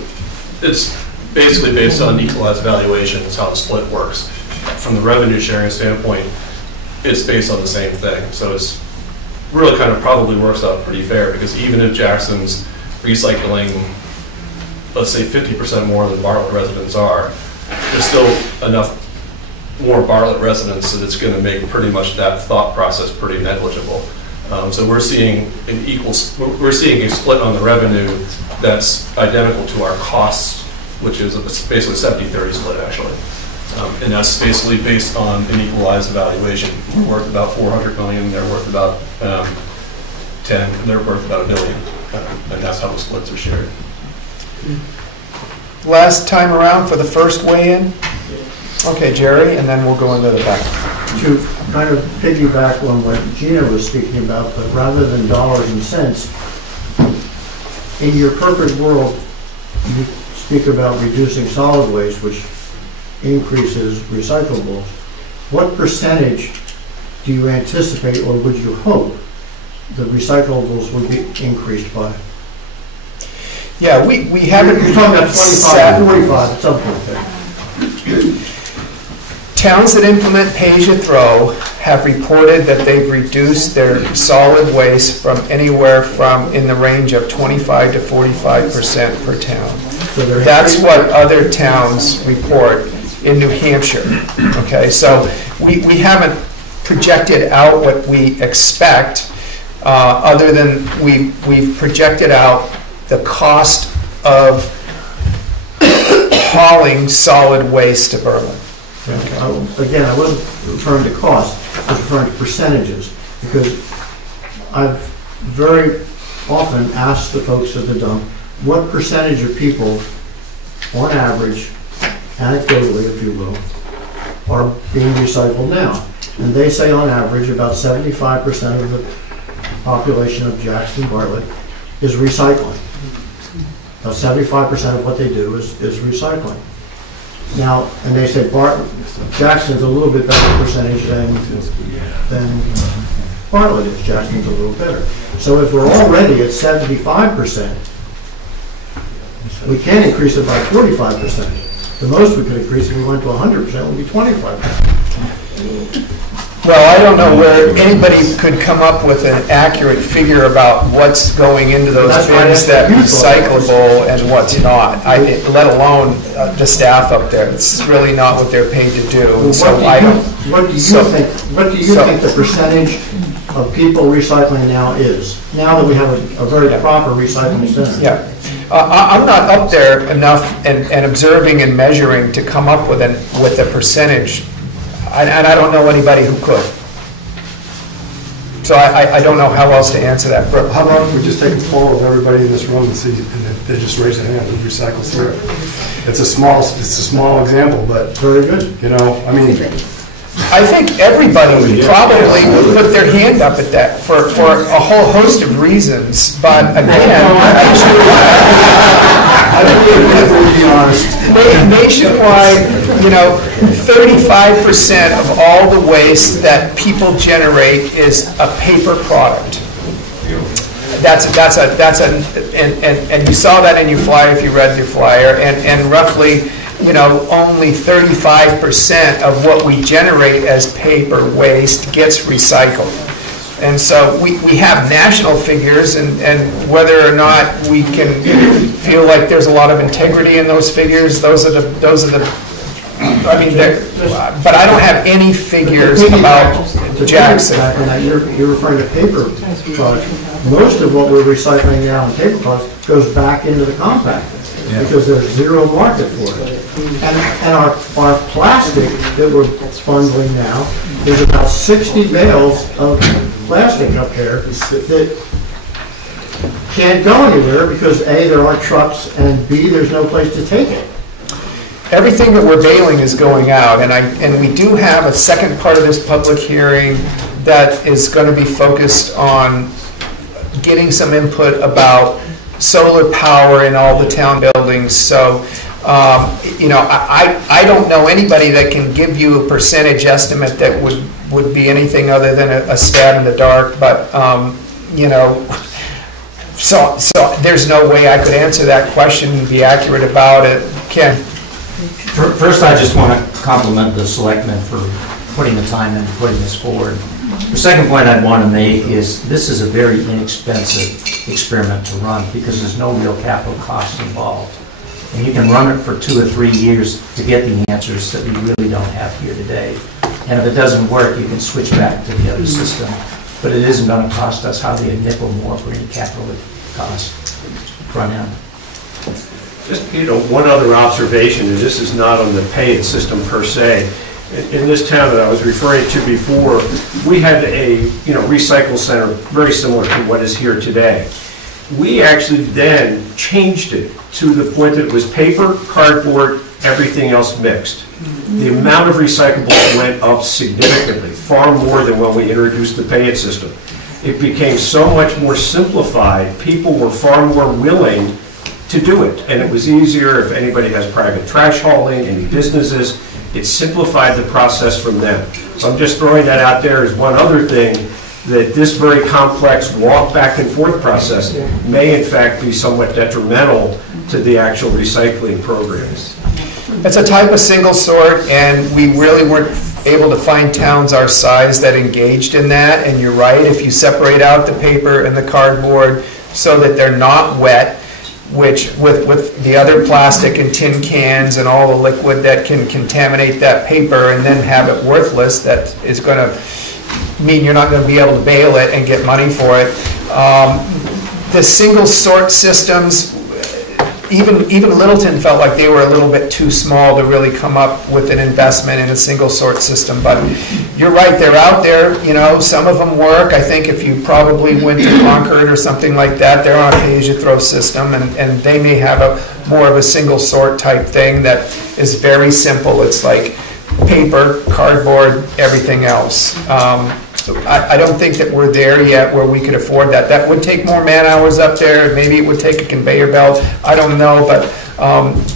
it's basically based on equalized valuation is how the split works. From the revenue sharing standpoint, it's based on the same thing. So it's really kind of probably works out pretty fair, because even if Jackson's recycling, let's say 50% more than Bartlett residents are, there's still enough more Bartlett residents that it's going to make pretty much that thought process pretty negligible. So we're seeing we're seeing a split on the revenue that's identical to our costs, which is basically a 70-30 split actually. And that's basically based on an equalized evaluation. We're worth about 400 million, they're worth about 10, and they're worth about $1 billion. And that's how the splits are shared. Last time around for the first weigh-in? Okay, Jerry, and then we'll go into the back. To kind of piggyback on what Gina was speaking about, but rather than dollars and cents, in your perfect world, you speak about reducing solid waste, which increases recyclables. What percentage do you anticipate, or would you hope, the recyclables would be increased by? Yeah, we haven't... You're talking about 25, 45 at some point there. Towns that implement pay-as-you-throw have reported that they've reduced their solid waste from anywhere from in the range of 25 to 45% per town. That's what other towns report in New Hampshire. Okay, so we haven't projected out what we expect, other than we've projected out the cost of hauling solid waste to Berlin. Okay. Again, I wasn't referring to cost, I was referring to percentages, because I've very often asked the folks at the dump, what percentage of people, on average, anecdotally if you will, are being recycled now? And they say on average about 75% of the population of Jackson Bartlett is recycling. About 75% of what they do is recycling. Now, and they say Jackson's a little bit better percentage than Bartlett is. Jackson's a little better. So if we're already at 75%, we can increase it by 45%. The most we could increase if we went to 100% would be 25%. Well, I don't know where anybody could come up with an accurate figure about what's going into those bins that are recyclable and what's not. Let alone the staff up there. It's really not what they're paid to do. Well, so what do you think the percentage of people recycling now is? Now that we have a very proper recycling system. Yeah. I'm not up there enough and observing and measuring to come up with a percentage. And I don't know anybody who could. So I don't know how else to answer that. How about if we just take a poll of everybody in this room and see, and they just raise their hand, who recycles through it? It's a small example, but very good. You know, I mean, I think everybody probably would put their hand up at that for a whole host of reasons. But again, nationwide, 35% of all the waste that people generate is a paper product. And you saw that in your flyer if you read your flyer, and roughly, only 35% of what we generate as paper waste gets recycled. And so we have national figures, and whether or not we can feel like there's a lot of integrity in those figures, those are the. I mean, but I don't have any figures about Jackson. You're referring to paper products. Most of what we're recycling now in paper products goes back into the compactor because there's zero market for it. And our plastic that we're bundling now, there's about 60 bales of plastic up there that can't go anywhere because A, there aren't trucks, and B, there's no place to take it. Everything that we're bailing is going out, and we do have a second part of this public hearing that is going to be focused on getting some input about solar power in all the town buildings. So, I don't know anybody that can give you a percentage estimate that would be anything other than a stab in the dark. But so there's no way I could answer that question and be accurate about it. Ken. First, I just want to compliment the selectmen for putting the time into putting this forward. The second point I'd want to make is this is a very inexpensive experiment to run because there's no real capital cost involved. And you can run it for 2 or 3 years to get the answers that we really don't have here today. And if it doesn't work, you can switch back to the other system. But it isn't going to cost us hardly a nickel more for any capital cost front end. Just, one other observation, and this is not on the pay-it system per se. In this town that I was referring to before, we had a, recycle center very similar to what is here today. We actually then changed it to the point that it was paper, cardboard, everything else mixed. The amount of recyclables went up significantly, far more than when we introduced the pay-it system. It became so much more simplified, people were far more willing to do it. And it was easier if anybody has private trash hauling, any businesses, it simplified the process from them. So I'm just throwing that out there as one other thing, that this very complex walk back and forth process may in fact be somewhat detrimental to the actual recycling programs. It's a type of single sort, and we really weren't able to find towns our size that engaged in that. And you're right, if you separate out the paper and the cardboard so that they're not wet, which with the other plastic and tin cans and all the liquid that can contaminate that paper and then have it worthless, that is going to mean you're not going to be able to bale it and get money for it. The single sort systems, even Littleton felt like they were a little bit too small to really come up with an investment in a single sort system. But you're right, they're out there. Some of them work. I think if you probably went to Concord or something like that, they're on a pay-as-you-throw system, and they may have a more of a single sort type thing that is very simple. It's like paper, cardboard, everything else. I don't think that we're there yet where we could afford that. That would take more man hours up there. Maybe it would take a conveyor belt. I don't know, but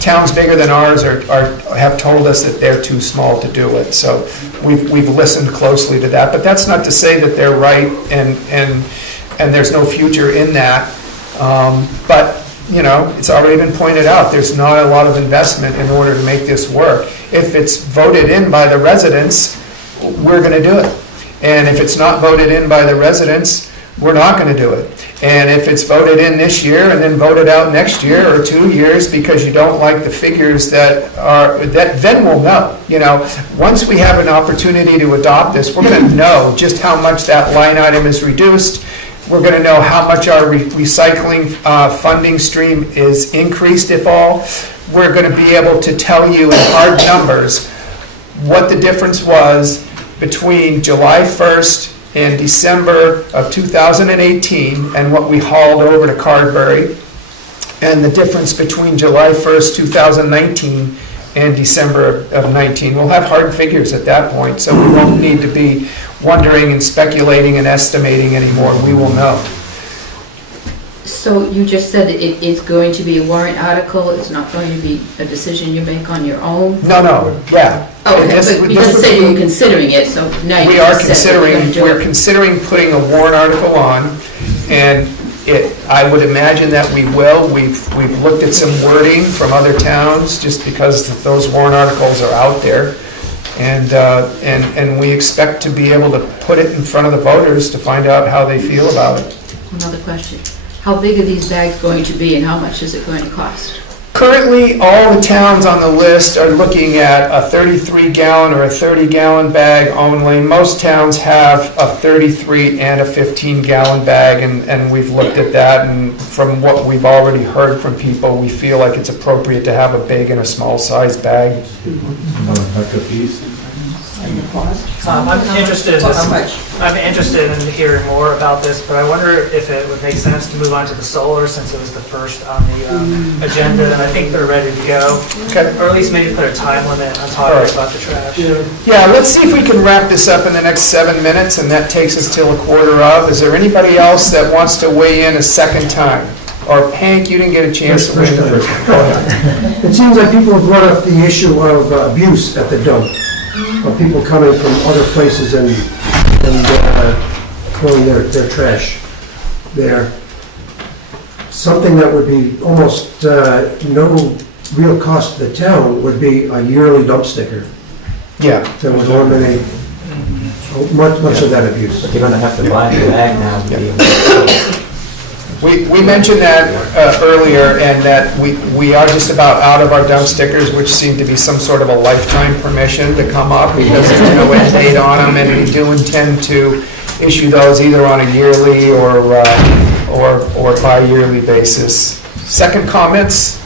towns bigger than ours have told us that they're too small to do it. So we've listened closely to that. But that's not to say that they're right and there's no future in that. But it's already been pointed out, there's not a lot of investment in order to make this work. If it's voted in by the residents, we're going to do it. And if it's not voted in by the residents, we're not going to do it. And if it's voted in this year and then voted out next year or 2 years because you don't like the figures then we'll know. Once we have an opportunity to adopt this, we're going to know just how much that line item is reduced. We're going to know how much our recycling funding stream is increased, if all. We're going to be able to tell you in hard numbers what the difference was between July 1st and December of 2018 and what we hauled over to Cardbury, and the difference between July 1st, 2019 and December of 19. We'll have hard figures at that point, so we won't need to be wondering and speculating and estimating anymore. We will know. So you just said that it is going to be a warrant article, it's not going to be a decision you make on your own? No, yeah. Okay, but you just said you were considering it, so now you we're considering putting a warrant article on, and I would imagine that we will. We've looked at some wording from other towns just because those warrant articles are out there, and we expect to be able to put it in front of the voters to find out how they feel about it. Another question. How big are these bags going to be and how much is it going to cost? Currently, all the towns on the list are looking at a 33-gallon or a 30-gallon bag only. Most towns have a 33 and a 15-gallon bag, and we've looked at that, and from what we've already heard from people, we feel like it's appropriate to have a big and a small size bag. I'm interested in hearing more about this, but I wonder if it would make sense to move on to the solar since it was the first on the agenda, and I think they're ready to go. Okay. Or at least maybe put a time limit on talking about the trash. Yeah, let's see if we can wrap this up in the next 7 minutes, and that takes us till 1:15. Is there anybody else that wants to weigh in a second time? Or Hank, you didn't get a chance to weigh in the first time. Go ahead. It seems like people have brought up the issue of abuse at the dump, of people coming from other places and throwing their trash there. Something that would be almost no real cost to the town would be a yearly dump sticker. Yeah. That would eliminate much of that abuse. But you're going to have to buy the bag now to be able to. We mentioned that earlier, and that we are just about out of our dump stickers, which seem to be some sort of a lifetime permission to come up because there's no end date on them, and we do intend to issue those either on a yearly or bi-yearly basis. Second comments?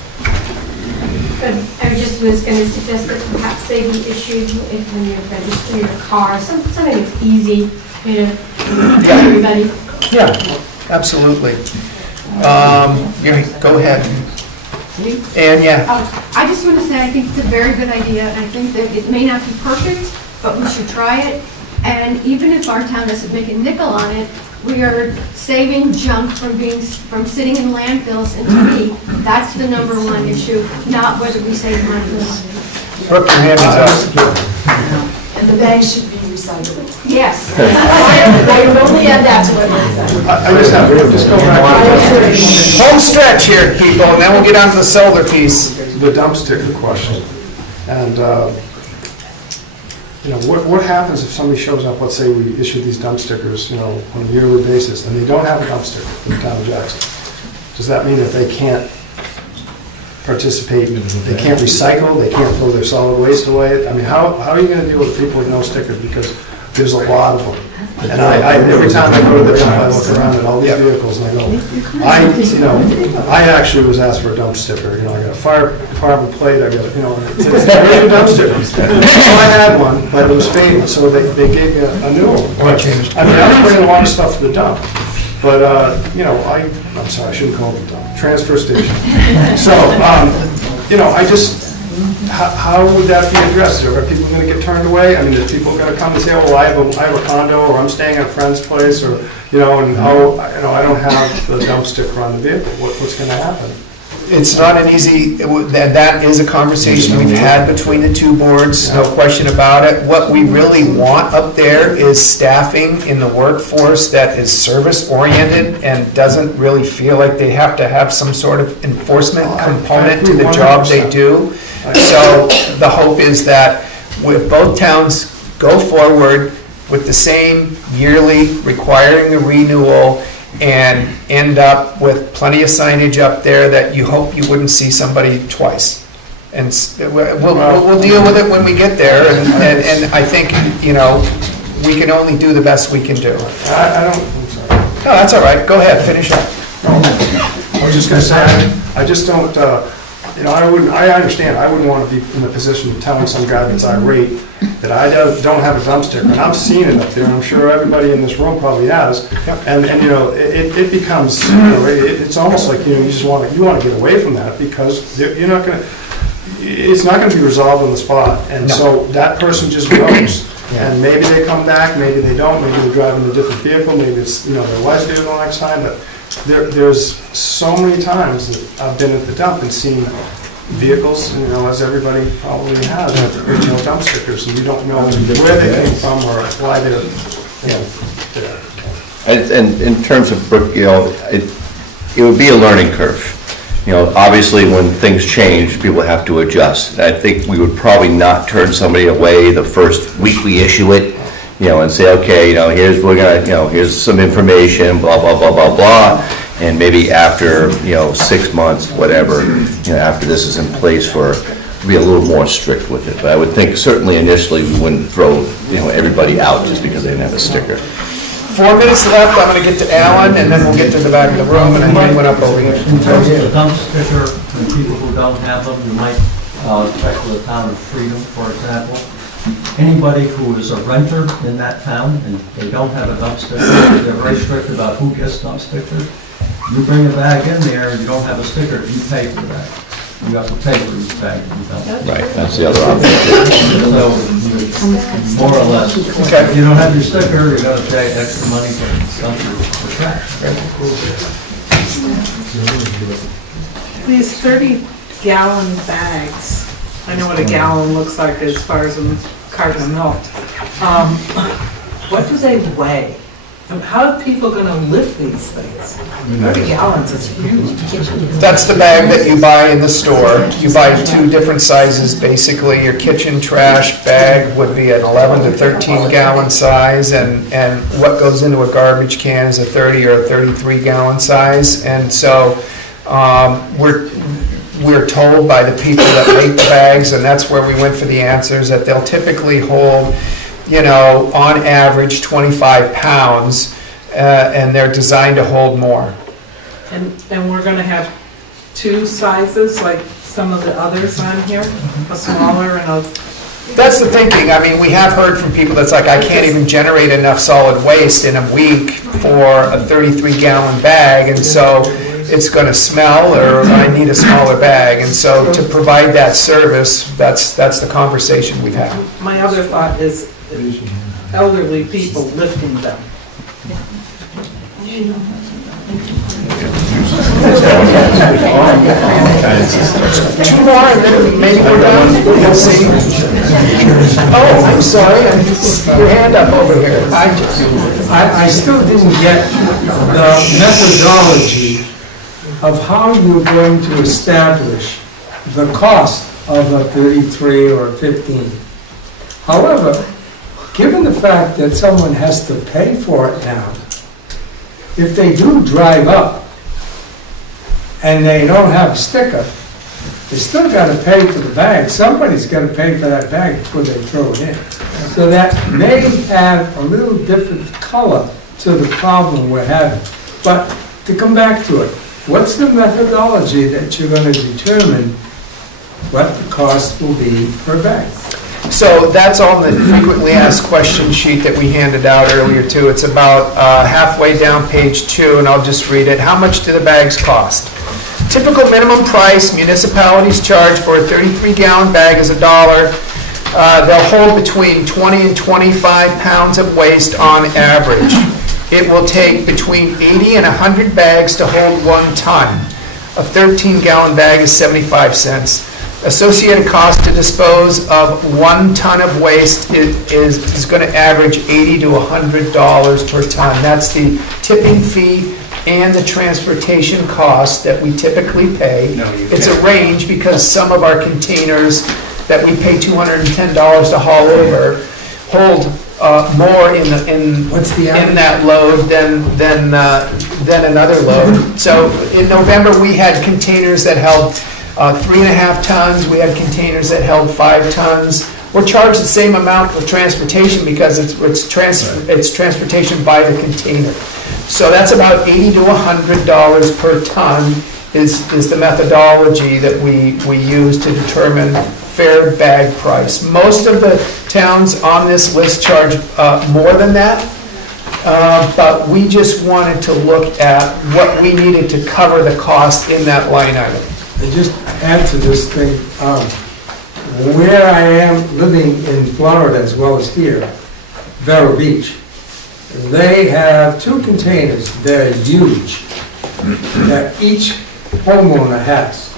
I just was going to suggest that perhaps they be issued when you register your car, something that's easy, for everybody. Yeah, absolutely. Go ahead. And yeah. I just want to say I think it's a very good idea, and I think that it may not be perfect, but we should try it. And even if our town doesn't make a nickel on it, we are saving junk from sitting in landfills. And to me, that's the #1 issue, not whether we save money or not. Brooke, your hand is up. And the bags should be recycled. Yes. I would only add that to what I said. I just go back. Home stretch here, people, and then we'll get on to the solar piece. The dump sticker question. And, what happens if somebody shows up, let's say we issue these dump stickers, on a yearly basis, and they don't have a dump sticker for the town of Jackson? Does that mean that they can't participate, they can't recycle, they can't throw their solid waste away? I mean, how are you going to deal with people with no stickers? Because there's a lot of them. And every time I go to the dump, I look around at all these vehicles and I go, I actually was asked for a dump sticker. I got a fire department plate, I got, it's a great dump sticker. So I had one, but it was faded, so they gave me a new one. I mean, I was bringing a lot of stuff to the dump. But, I'm sorry, I shouldn't call it the dump, transfer station. So, how would that be addressed? Are people going to get turned away? I mean, are people going to come and say, oh, well, I have a condo, or I'm staying at a friend's place, or, and I don't have the dump sticker on the vehicle. What's going to happen? It's not an easy, that is a conversation we've had between the two boards, no question about it. What we really want up there is staffing in the workforce that is service-oriented and doesn't really feel like they have to have some sort of enforcement component to the job they do. So the hope is that if both towns go forward with the same yearly requiring the renewal and end up with plenty of signage up there, that you hope you wouldn't see somebody twice. And we'll deal with it when we get there, and I think, we can only do the best we can do. I'm sorry. No, that's all right. Go ahead, finish up. I was just going to say, I just don't, I understand, I wouldn't want to be in the position of telling some guy that's irate that I don't have a dump sticker, and I've seen it up there, and I'm sure everybody in this room probably has, and it becomes, it's almost like, you want to get away from that, because you're not going to, it's not going to be resolved on the spot, and so that person just goes. And maybe they come back, maybe they don't, maybe they're driving a different vehicle, maybe it's, their wife's vehicle next time, but there's so many times that I've been at the dump and seen vehicles, as everybody probably has, with no dump stickers, and you don't know where they came from or why they're, there. And in terms of Brooke, it would be a learning curve. Obviously when things change, people have to adjust. I think we would probably not turn somebody away the first week we issue it, and say, okay, here's some information, blah, blah, blah, blah, blah. And maybe after, 6 months, whatever, after this is in place be a little more strict with it. But I would think certainly initially we wouldn't throw, everybody out just because they didn't have a sticker. 4 minutes left. I'm going to get to Alan, and then we'll get to the back of the room, and then went up over here. In terms of the dump sticker, for people who don't have them, you might check with the town of Freedom, for example. Anybody who is a renter in that town and they don't have a dump sticker, they're very strict about who gets dump stickers. You bring a bag in there and you don't have a sticker, you pay for that. You have to pay for each bag that you dump. Right, that's the other option. So, more or less. Okay. If you don't have your sticker, you got to pay extra money for trash. These 30-gallon bags, I know what a gallon looks like as far as a carton of milk. What do they weigh? How are people gonna lift these things? 30 gallons is huge. That's the bag that you buy in the store. You buy 2 different sizes, basically. Your kitchen trash bag would be an 11 to 13 gallon size, and what goes into a garbage can is a 30 or a 33 gallon size. And so we're told by the people that make the bags, and that's where we went for the answers, that they'll typically hold, you know, on average 25 pounds, and they're designed to hold more. And we're gonna have 2 sizes, like some of the others on here, a smaller and a... That's the thinking. I mean, we have heard from people that's like, I can't even generate enough solid waste in a week for a 33 gallon bag, and so it's going to smell, or I need a smaller bag. And so to provide that service, that's the conversation we've had. My other thought is elderly people lifting them. Two more, and then maybe we're done. We'll see. Oh, I'm sorry. Your hand up over here. I still didn't get the methodology of how you're going to establish the cost of a 33 or a 15. However, given the fact that someone has to pay for it now, if they do drive up and they don't have a sticker, they still got to pay for the bag. Somebody's got to pay for that bag before they throw it in. So that may have a little different color to the problem we're having. But to come back to it, what's the methodology that you're going to determine what the cost will be per bag? So that's on the frequently asked question sheet that we handed out earlier too. It's about halfway down page 2, and I'll just read it. How much do the bags cost? Typical minimum price municipalities charge for a 33 gallon bag is $1. They'll hold between 20 and 25 pounds of waste on average. It will take between 80 and 100 bags to hold 1 ton. A 13 gallon bag is 75 cents. Associated cost to dispose of 1 ton of waste is going to average $80 to $100 per ton. That's the tipping fee and the transportation cost that we typically pay. It's a range because some of our containers that we pay $210 to haul over hold more in that load than another load. So in November we had containers that held 3.5 tons. We had containers that held 5 tons. We're charged the same amount for transportation because it's transportation by the container. So that's about $80 to $100 per ton is the methodology that we use to determine fair bag price. Most of the towns on this list charge more than that, but we just wanted to look at what we needed to cover the cost in that line item. And just add to this thing, where I am living in Florida as well as here, Vero Beach, they have 2 containers, they're huge, that each homeowner has.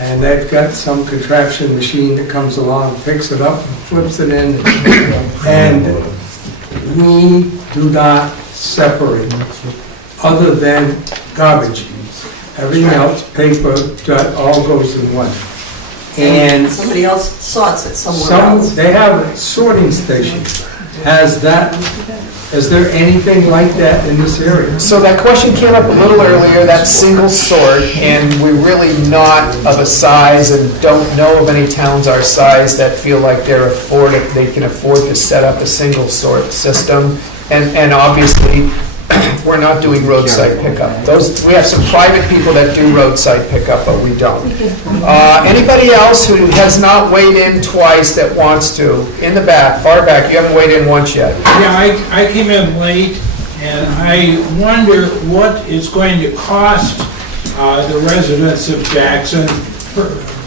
And they've got some contraption machine that comes along, picks it up, and flips it in, and we do not separate, other than garbage. Everything else, paper, dirt, all goes in one. And somebody else sorts it somewhere else. They have a sorting station. Is there anything like that in this area? So that question came up a little earlier, that single sort, and we're really not of a size and don't know of any towns our size that feel like they can afford to set up a single sort system. And obviously, we're not doing roadside pickup. We have some private people that do roadside pickup, but we don't. Anybody else who has not weighed in twice that wants to? In the back, far back, you haven't weighed in once yet. Yeah, I came in late, and I wonder what it's going to cost the residents of Jackson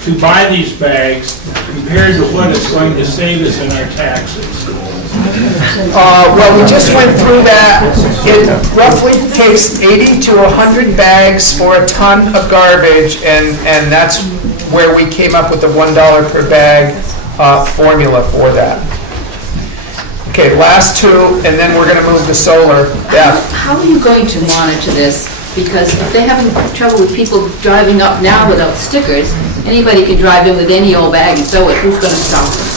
to buy these bags compared to what it's going to save us in our taxes. Well, we just went through that. It roughly takes 80 to 100 bags for a ton of garbage, and that's where we came up with the $1 per bag formula for that. Okay, last two, and then we're gonna move to solar. Yeah. How are you going to monitor this? Because if they're having trouble with people driving up now without stickers, anybody can drive in with any old bag and throw it, who's gonna stop them?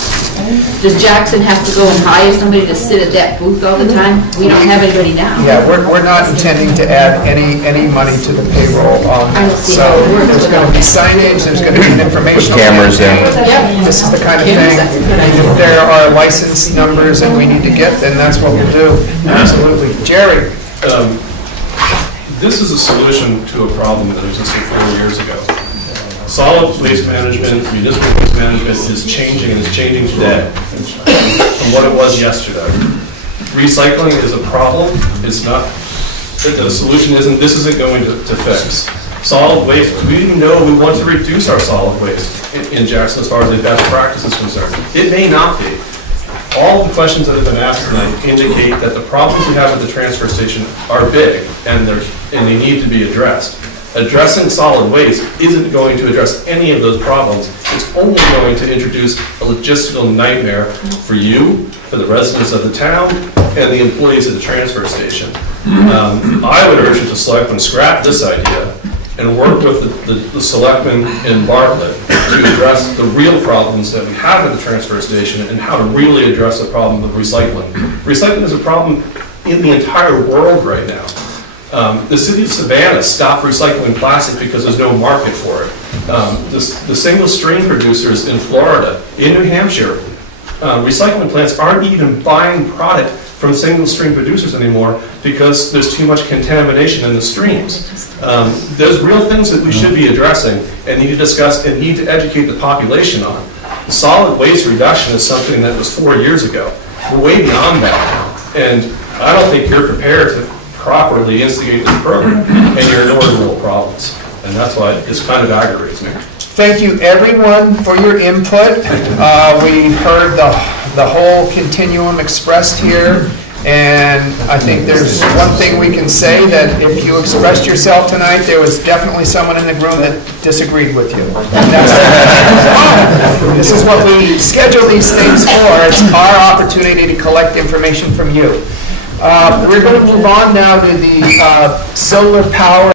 Does Jackson have to go and hire somebody to sit at that booth all the time? We don't have anybody now. Yeah, we're not intending to add any money to the payroll. So there's going to be signage, there's going to be an informational. With cameras there. Yep, this is the kind of thing. If there are license numbers that we need to get, then that's what we'll do. Absolutely. Jerry? This is a solution to a problem that existed 4 years ago. Solid waste management, municipal waste management is changing, and is changing today from what it was yesterday. Recycling is a problem. It's not, the solution isn't, this isn't going to fix. Solid waste, we know we want to reduce our solid waste in Jackson as far as the best practice is concerned. It may not be. All of the questions that have been asked tonight indicate that the problems we have at the transfer station are big, and they need to be addressed. Addressing solid waste isn't going to address any of those problems. It's only going to introduce a logistical nightmare for you, for the residents of the town, and the employees at the transfer station. I would urge you to selectmen scrap this idea and work with the selectmen in Bartlett to address the real problems that we have at the transfer station and how to really address the problem of recycling. Recycling is a problem in the entire world right now. The city of Savannah stopped recycling plastic because there's no market for it. The single stream producers in Florida, in New Hampshire, recycling plants aren't even buying product from single stream producers anymore because there's too much contamination in the streams. There's real things that we should be addressing and need to discuss and need to educate the population on. Solid waste reduction is something that was 4 years ago. We're way beyond that now. And I don't think you're prepared to properly instigate this program, and you're ignoring real problems. And that's why this kind of aggravates me. Thank you, everyone, for your input. We heard the whole continuum expressed here, and I think there's one thing we can say, that if you expressed yourself tonight, there was definitely someone in the room that disagreed with you. This is what we schedule these things for. It's our opportunity to collect information from you. We're going to move on now to the solar power